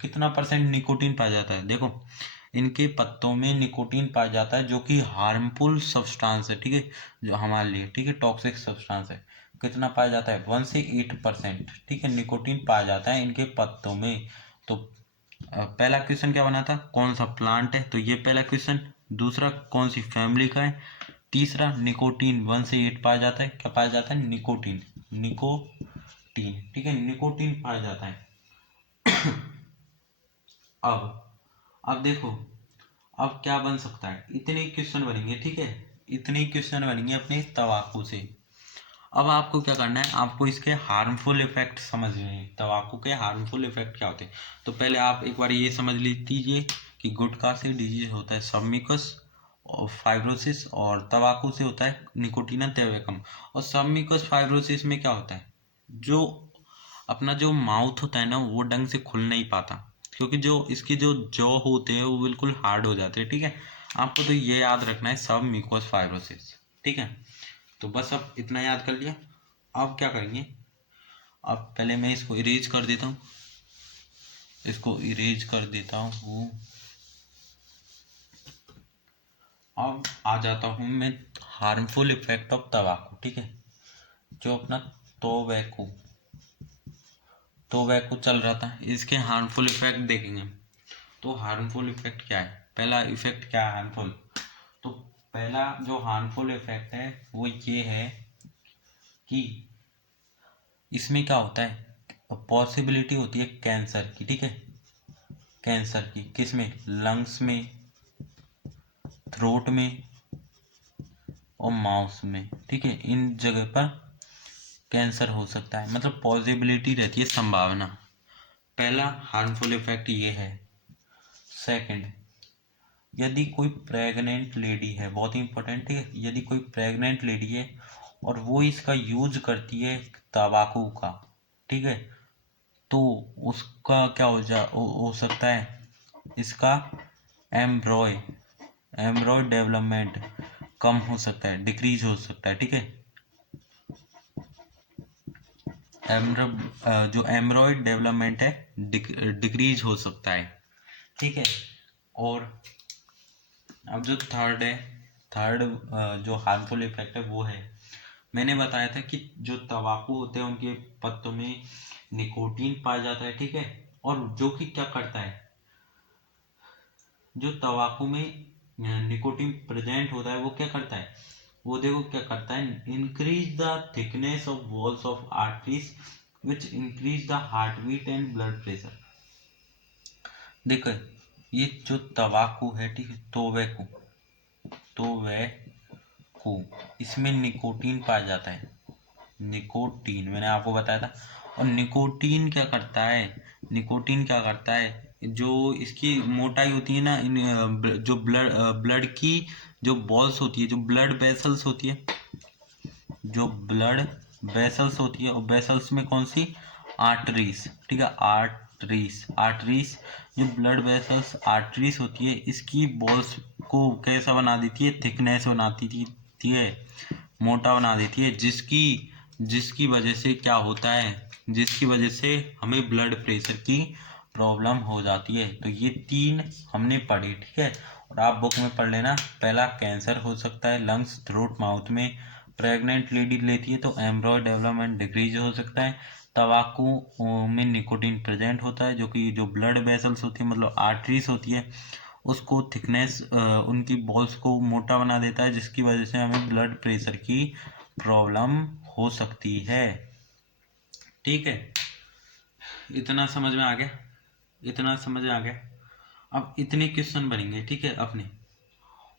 कितना परसेंट निकोटीन पाया जाता है। देखो इनके पत्तों में निकोटीन पाया जाता है जो कि हार्मफुल सब्सटेंस है, ठीक है, जो हमारे लिए, ठीक है, टॉक्सिक सब्सटेंस है। कितना पाया जाता है, 1 से 8%, ठीक है, निकोटीन पाया जाता है इनके पत्तों में। तो पहला क्वेश्चन क्या बना था, कौन सा प्लांट है, तो ये पहला क्वेश्चन। दूसरा कौन सी फैमिली का है। तीसरा निकोटीन 1 से 8 पाया जाता है, क्या पाया जाता है, निकोटीन, निकोटीन, ठीक है, निकोटीन पाया जाता है। अब देखो, अब क्या बन सकता है, इतने क्वेश्चन बनेंगे, ठीक है, इतने क्वेश्चन बनेंगे अपने तंबाकू से। अब आपको क्या करना है, आपको इसके हार्मफुल इफेक्ट समझने हैं, तंबाकू के हार्मफुल इफेक्ट क्या होते हैं। तो पहले आप एक बार ये समझ लीजिए कि गुटखा से डिजीज होता है सबमिकस और फाइब्रोसिस, और तंबाकू से होता है निकोटीना टोबैकम। और सबमिकस फाइब्रोसिस में क्या होता है, जो अपना जो माउथ होता है ना वो ढंग से खुल नहीं पाता, क्योंकि जो इसके जो जॉ होते हैं वो बिल्कुल हार्ड हो जाते हैं, ठीक है। आपको तो ये याद रखना है सब म्यूकोस फाइब्रोसिस, ठीक है। तो बस अब इतना याद कर लिया। अब क्या करेंगे, अब पहले मैं इसको इरेज कर देता हूँ, इसको इरेज कर देता हूँ। अब आ जाता हूँ मैं हार्मफुल इफेक्ट ऑफ तंबाकू, ठीक है, जो अपना टोबैको, तो वह कुछ चल रहा था। इसके हार्मफुल इफेक्ट देखेंगे। तो हार्मफुल इफेक्ट क्या है, पहला इफेक्ट क्या है हार्मफुल। तो पहला जो हार्मफुल इफेक्ट है वो ये है कि इसमें क्या होता है, पॉसिबिलिटी होती है कैंसर की, ठीक है, कैंसर की किस में, लंग्स में, थ्रोट में और माउस में, ठीक है, इन जगह पर कैंसर हो सकता है, मतलब पॉसिबिलिटी रहती है, संभावना। पहला हार्मफुल इफेक्ट ये है। सेकंड, यदि कोई प्रेग्नेंट लेडी है, बहुत ही इंपॉर्टेंट है, यदि कोई प्रेग्नेंट लेडी है और वो इसका यूज करती है तंबाकू का, ठीक है, तो उसका क्या हो सकता है, इसका एम्ब्रॉय डेवलपमेंट कम हो सकता है, डिक्रीज हो सकता है, ठीक है, जो एम्ब्रॉयड डेवलपमेंट है डिक्रीज हो सकता है, ठीक है। और अब जो थर्ड जो हार्मफुल इफेक्ट है वो है, मैंने बताया था कि जो तंबाकू होते हैं उनके पत्तों में निकोटीन पाया जाता है, ठीक है, और जो कि क्या करता है, जो तंबाकू में निकोटीन प्रेजेंट होता है वो क्या करता है, वो देखो क्या करता है, increase the thickness of walls of arteries which increase the heart beat and blood pressure. देखो ये जो तंबाकू है, ठीक है, तो इसमें निकोटीन पाया जाता है, निकोटीन मैंने आपको बताया था। और निकोटीन क्या करता है, जो इसकी मोटाई होती है ना, जो ब्लड की जो बॉल्स होती है, जो ब्लड वेसल्स होती है, जो ब्लड वेसल्स होती है, और वेसल्स में कौन सी, आर्टरीज, ठीक है, आर्टरीज जो ब्लड वेसल्स आर्टरीज होती है, इसकी बॉल्स को कैसा बना देती है, थिकनेस बनाती थी है, मोटा बना देती है, जिसकी वजह से क्या होता है, जिसकी वजह से हमें ब्लड प्रेशर की प्रॉब्लम हो जाती है। तो ये तीन हमने पढ़ी, ठीक है, और आप बुक में पढ़ लेना। पहला कैंसर हो सकता है लंग्स, थ्रोट, माउथ में, प्रेग्नेंट लेडी लेती है तो एम्ब्रॉय डेवलपमेंट डिक्रीज हो सकता है, तंबाकू में निकोटीन प्रेजेंट होता है, जो कि जो ब्लड वेसल्स होती है, मतलब आर्टरीज होती है, उसको थिकनेस उनकी बॉल्स को मोटा बना देता है, जिसकी वजह से हमें ब्लड प्रेशर की प्रॉब्लम हो सकती है, ठीक है। इतना समझ में आ गया, इतना समझ में आ गया। अब इतने क्वेश्चन बनेंगे, ठीक है, अपने।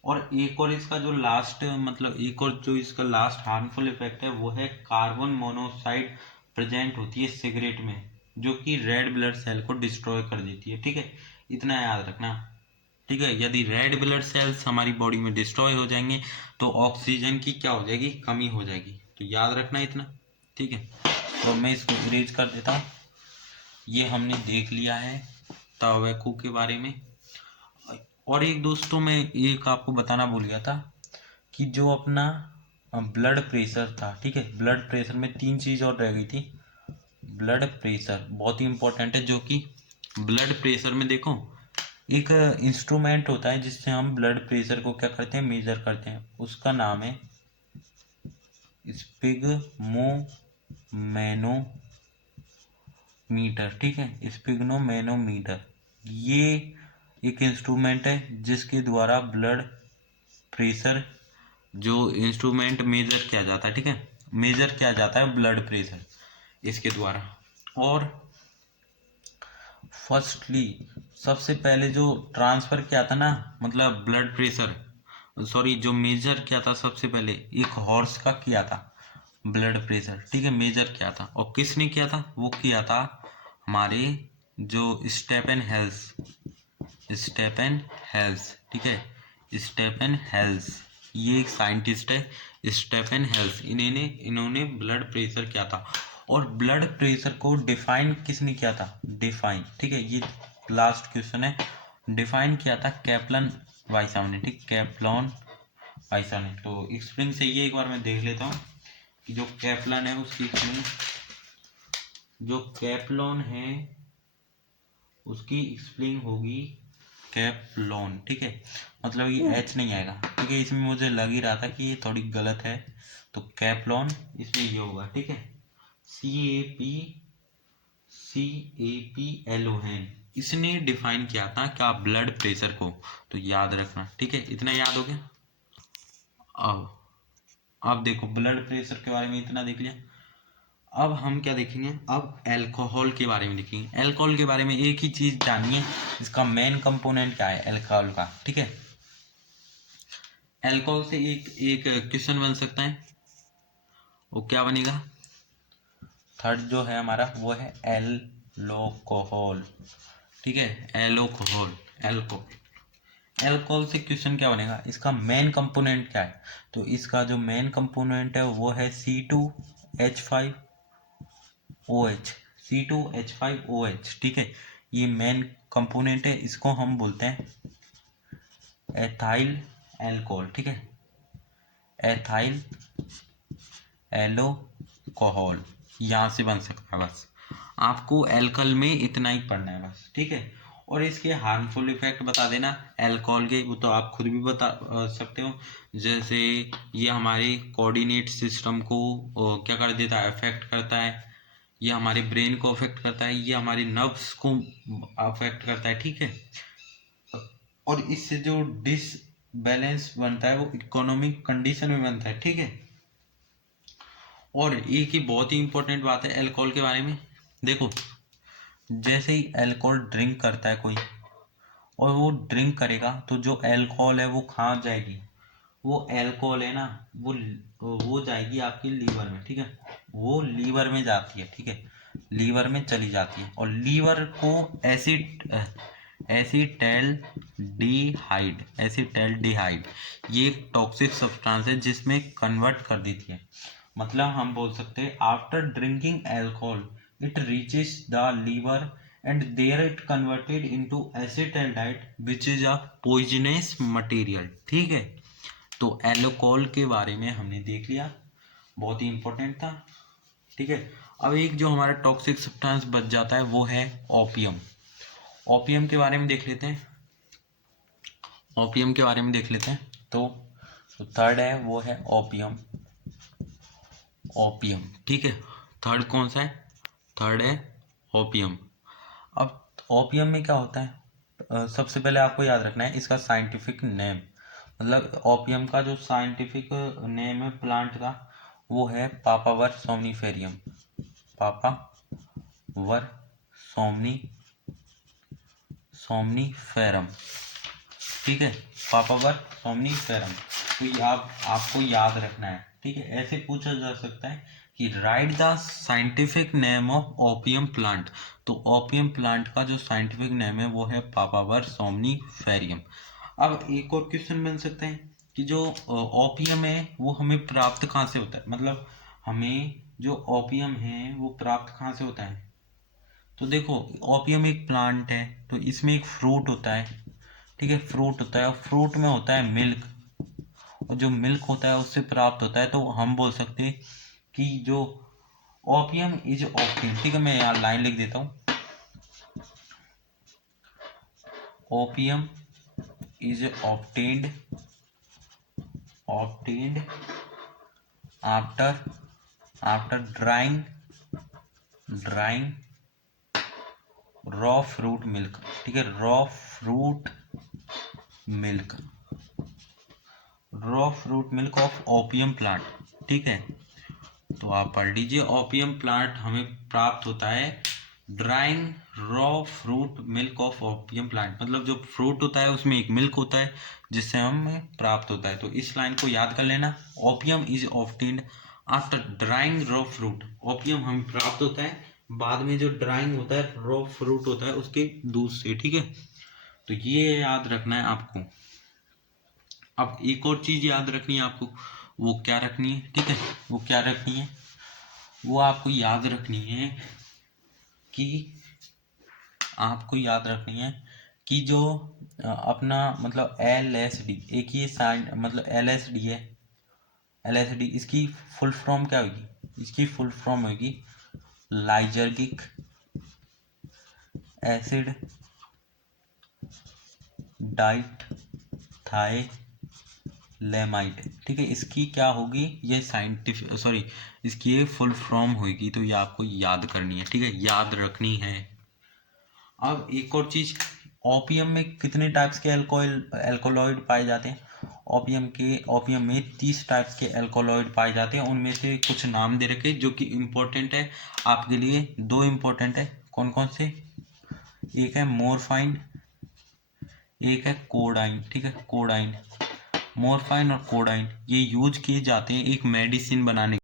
और एक और इसका जो लास्ट, मतलब एक और जो इसका लास्ट हार्मफुल इफेक्ट है वो है कार्बन मोनोऑक्साइड प्रेजेंट होती है सिगरेट में, जो कि रेड ब्लड सेल को डिस्ट्रॉय कर देती है, ठीक है, इतना याद रखना, ठीक है। यदि रेड ब्लड सेल्स हमारी बॉडी में डिस्ट्रॉय हो जाएंगे तो ऑक्सीजन की क्या हो जाएगी, कमी हो जाएगी, तो याद रखना इतना, ठीक है। तो मैं इसको इरेज कर देता हूँ। ये हमने देख लिया है तंबाकू के बारे में। और एक दोस्तों मैं एक आपको बताना भूल गया था कि जो अपना ब्लड प्रेशर था, ठीक है, ब्लड प्रेशर में तीन चीज़ और रह गई थी। ब्लड प्रेशर बहुत ही इंपॉर्टेंट है, जो कि ब्लड प्रेशर में देखो एक इंस्ट्रूमेंट होता है जिससे हम ब्लड प्रेशर को क्या करते हैं, मेजर करते हैं, उसका नाम है स्पिग्मोमेनोमीटर, ठीक है, स्पिग्मोमेनोमीटर। ये एक इंस्ट्रूमेंट है जिसके द्वारा ब्लड प्रेशर, जो इंस्ट्रूमेंट मेजर किया जाता है, ठीक है, मेजर किया जाता है ब्लड प्रेशर इसके द्वारा। और फर्स्टली सबसे पहले जो ट्रांसफर किया था ना, मतलब ब्लड प्रेशर, सॉरी, जो मेजर किया था सबसे पहले एक हॉर्स का किया था ब्लड प्रेशर, ठीक है, मेजर किया था। और किसने किया था, वो किया था हमारे जो स्टेफन हेल्स, ठीक है, स्टेफन हेल्स, ये एक साइंटिस्ट है स्टेफन हेल्स, इन्होंने ब्लड प्रेशर किया था। और ब्लड प्रेशर को डिफाइन किसने किया था, ठीक है, ये लास्ट क्वेश्चन है, डिफाइन किया था कैप्लन वाइसा ने, ठीक, कैप्लन वाइसा ने। तो एक्सप्लेन से ये एक बार मैं देख लेता हूँ कि जो कैप्लन है उसकी एक्सप्लेन, जो कैप्लॉन है उसकी एक्सप्लेन होगी कैप्लॉन, ठीक है, मतलब ये एच नहीं आएगा, ठीक है, इसमें मुझे लग ही रहा था कि ये थोड़ी गलत है, तो कैप्लॉन इसमें ये होगा, ठीक है, CAP CAPLON, इसने डिफाइन किया था क्या, ब्लड प्रेशर को। तो याद रखना, ठीक है, इतना याद हो गया। अब देखो ब्लड प्रेशर के बारे में इतना देख लिया। अब हम क्या देखेंगे, अब अल्कोहल के बारे में देखेंगे। अल्कोहल के बारे में एक ही चीज जानिए, इसका मेन कंपोनेंट क्या है अल्कोहल का, ठीक है। अल्कोहल से एक एक क्वेश्चन बन सकता है, वो क्या बनेगा, थर्ड जो है हमारा वो है एल्कोहल, ठीक है, एल्कोहल। एल्कोहल, एल्कोहल से क्वेश्चन क्या बनेगा, इसका मेन कंपोनेंट क्या है। तो इसका जो मेन कंपोनेंट है वो है C2H5OH, C2H5OH, ठीक है, ये मेन कंपोनेंट है, इसको हम बोलते हैं एथाइल एल्कोहल, ठीक है, एथाइल एल्कोहल, यहाँ से बन सकता है। बस आपको एल्कोहल में इतना ही पढ़ना है बस, ठीक है। और इसके हार्मफुल इफेक्ट बता देना अल्कोहल के, वो तो आप खुद भी बता सकते हो। जैसे ये हमारे कोऑर्डिनेट सिस्टम को क्या कर देता है, अफेक्ट करता है, ये हमारे ब्रेन को अफेक्ट करता है, ये हमारे नर्व्स को अफेक्ट करता है, ठीक है। और इससे जो डिसबैलेंस बनता है वो इकोनॉमिक कंडीशन में बनता है, ठीक है। और एक ही बहुत ही इंपॉर्टेंट बात है अल्कोहल के बारे में, देखो जैसे ही अल्कोहल ड्रिंक करता है कोई, और वो ड्रिंक करेगा तो जो अल्कोहल है वो कहाँ जाएगी, वो अल्कोहल है ना, वो जाएगी आपके लीवर में, ठीक है, वो लीवर में जाती है, ठीक है, लीवर में चली जाती है। और लीवर को एसिटैल्डिहाइड ये एक टॉक्सिक सब्सटेंस है जिसमें कन्वर्ट कर देती है। मतलब हम बोल सकते हैं after drinking alcohol it reaches the liver and there it converted into acetaldehyde which is a poisonous material, ठीक है। तो अल्कोहल के बारे में हमने देख लिया, बहुत ही इंपॉर्टेंट था, ठीक है। अब एक जो हमारा टॉक्सिक सब्सटेंस बच जाता है वो है ओपियम। ओपियम के बारे में देख लेते हैं, ओपियम के बारे में देख लेते हैं। तो थर्ड है वो है ओपियम, ओपियम, ठीक है, थर्ड कौन सा है, थर्ड है ओपियम। अब ओपियम में क्या होता है, सबसे पहले आपको याद रखना है इसका साइंटिफिक नेम, मतलब ओपियम का जो साइंटिफिक नेम है प्लांट का वो है पापावर सोमनीफेरियम, पापावर सोमनीफेरम, ठीक है, पापावर सोमनीफेरम। तो ये आपको याद रखना है, ठीक है। ऐसे पूछा जा सकता है कि right the scientific name of opium plant. तो ओपियम प्लांट का जो साइंटिफिक नेम है वो है पापावर सोमनीफेरियम। अब एक और क्वेश्चन बन सकते हैं कि जो ओपियम है वो हमें प्राप्त कहाँ से होता है, मतलब हमें जो ओपियम है वो प्राप्त कहाँ से होता है। तो देखो ओपियम एक प्लांट है, तो इसमें एक फ्रूट होता है, ठीक है, फ्रूट होता है, और फ्रूट में होता है मिल्क, और जो मिल्क होता है उससे प्राप्त होता है। तो हम बोल सकते हैं कि जो ओपियम इज ऑप्टेन, ठीक है, मैं यहाँ लाइन लिख देता हूँ, opium is obtained after drawing raw fruit milk, ठीक है, raw fruit milk of opium plant, ठीक है। तो आप पढ़ लीजिए, ओपियम प्लांट हमें प्राप्त होता है drawing raw fruit milk of opium plant, मतलब जो फ्रूट होता है उसमें एक मिल्क होता है जिससे हमें प्राप्त होता है। तो इस लाइन को याद कर लेना, opium is obtained after drawing raw fruit, opium हमें प्राप्त होता है बाद में जो ड्राइंग होता है रॉ फ्रूट होता है उसके दूध से, ठीक है। तो ये याद रखना है आपको। अब एक और चीज याद रखनी है आपको, वो क्या रखनी है, ठीक है, वो क्या रखनी है, वो आपको याद रखनी है कि जो अपना मतलब LSD, एक ये साइन मतलब LSD है, LSD इसकी फुल फॉर्म क्या होगी, इसकी फुल फॉर्म होगी लाइजर्गिक एसिड डाइट लेमाइट, ठीक है। इसकी क्या होगी, ये साइंटिफिक सॉरी इसकी ये फुल फॉर्म होगी, तो ये आपको याद करनी है, ठीक है, याद रखनी है। अब एक और चीज, ओपियम में कितने टाइप्स के एल्कोलॉइड पाए जाते हैं? ओपियम में 30 टाइप्स के एल्कोलॉइड पाए जाते हैं। उनमें से कुछ नाम दे रखे जो कि इम्पोर्टेंट है आपके लिए। दो इम्पोर्टेंट है, कौन कौन से? एक है मोरफाइन, एक है कोडाइन, ठीक है, कोडाइन। मोरफाइन और कोडाइन ये यूज किए जाते हैं एक मेडिसिन बनाने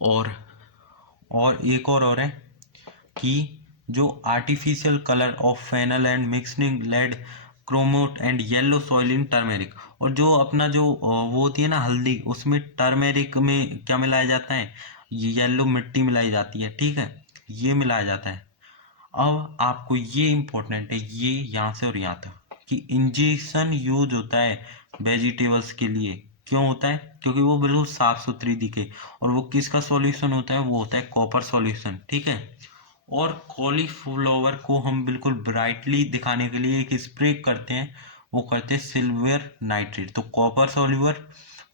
और एक और है कि जो artificial colour of fennel and mixing lead chromate and yellow soil in turmeric, और जो अपना जो वो होती है ना हल्दी, उसमें टर्मेरिक में क्या मिलाया जाता है, येलो मिट्टी मिलाई जाती है, ठीक है, ये मिलाया जाता है। अब आपको ये इम्पोर्टेंट है, ये यहाँ से और यहाँ तक, कि इंजेक्शन यूज होता है वेजिटेबल्स के लिए। क्यों होता है? क्योंकि वो बिल्कुल साफ सुथरी दिखे, और वो किसका सॉल्यूशन होता है, वो होता है कॉपर सॉल्यूशन, ठीक है। और कॉलीफ्लावर को हम बिल्कुल ब्राइटली दिखाने के लिए एक स्प्रे करते हैं, वो करते हैं सिल्वर नाइट्रेट। तो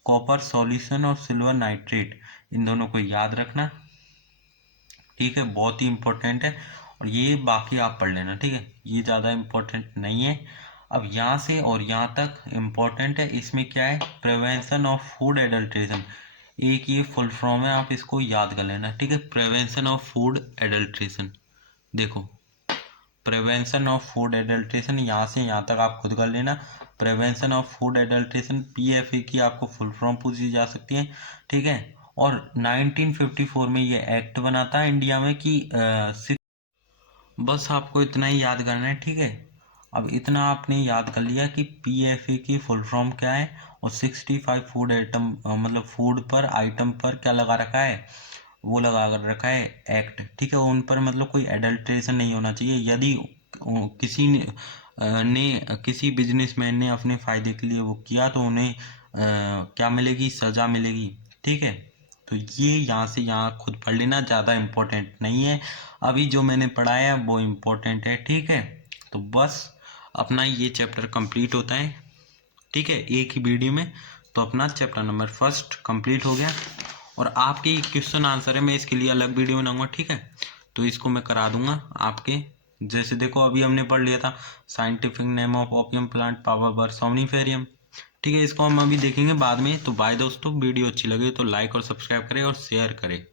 कॉपर सॉल्यूशन और सिल्वर नाइट्रेट, इन दोनों को याद रखना, ठीक है, बहुत ही इंपॉर्टेंट है। और ये बाकी आप पढ़ लेना, ठीक है, ये ज़्यादा इंपॉर्टेंट नहीं है। अब यहाँ से और यहाँ तक इम्पोर्टेंट है। इसमें क्या है, प्रिवेंशन ऑफ फूड एडल्ट्रेशन, एक ये फुल फॉर्म है, आप इसको याद कर लेना, ठीक है, प्रिवेंशन ऑफ फूड एडल्ट्रेशन। देखो, प्रिवेंशन ऑफ फूड एडल्ट्रेशन, यहाँ से यहाँ तक आप खुद कर लेना। Prevention of food adulteration, PFA की आपको फुल फॉर्म पूछी जा सकती है, ठीक है। और 1954 में ये एक्ट बना था इंडिया में कि बस आपको इतना ही याद करना है, ठीक है। अब इतना आपने याद कर लिया कि PFA की फुल फॉर्म क्या है, और 65 फूड आइटम मतलब फूड पर आइटम पर क्या लगा रखा है, वो लगा कर रखा है एक्ट, ठीक है। उन पर मतलब कोई एडल्ट्रेशन नहीं होना चाहिए। यदि किसी किसी बिजनेसमैन ने अपने फायदे के लिए वो किया, तो उन्हें क्या मिलेगी, सजा मिलेगी, ठीक है। तो ये यहाँ से यहाँ खुद पढ़ लेना, ज़्यादा इम्पोर्टेंट नहीं है। अभी जो मैंने पढ़ाया वो इम्पोर्टेंट है, ठीक है। तो बस अपना ये चैप्टर कंप्लीट होता है, ठीक है, एक ही वीडियो में। तो अपना चैप्टर नंबर 1 कंप्लीट हो गया। और आपके क्वेश्चन आंसर है, मैं इसके लिए अलग वीडियो बनाऊंगा, ठीक है। तो इसको मैं करा दूंगा आपके। जैसे देखो, अभी हमने पढ़ लिया था scientific name of opium plant Papaver somniferum, ठीक है, इसको हम अभी देखेंगे बाद में। तो बाय दोस्तों, वीडियो अच्छी लगे तो लाइक और सब्सक्राइब करें और शेयर करें।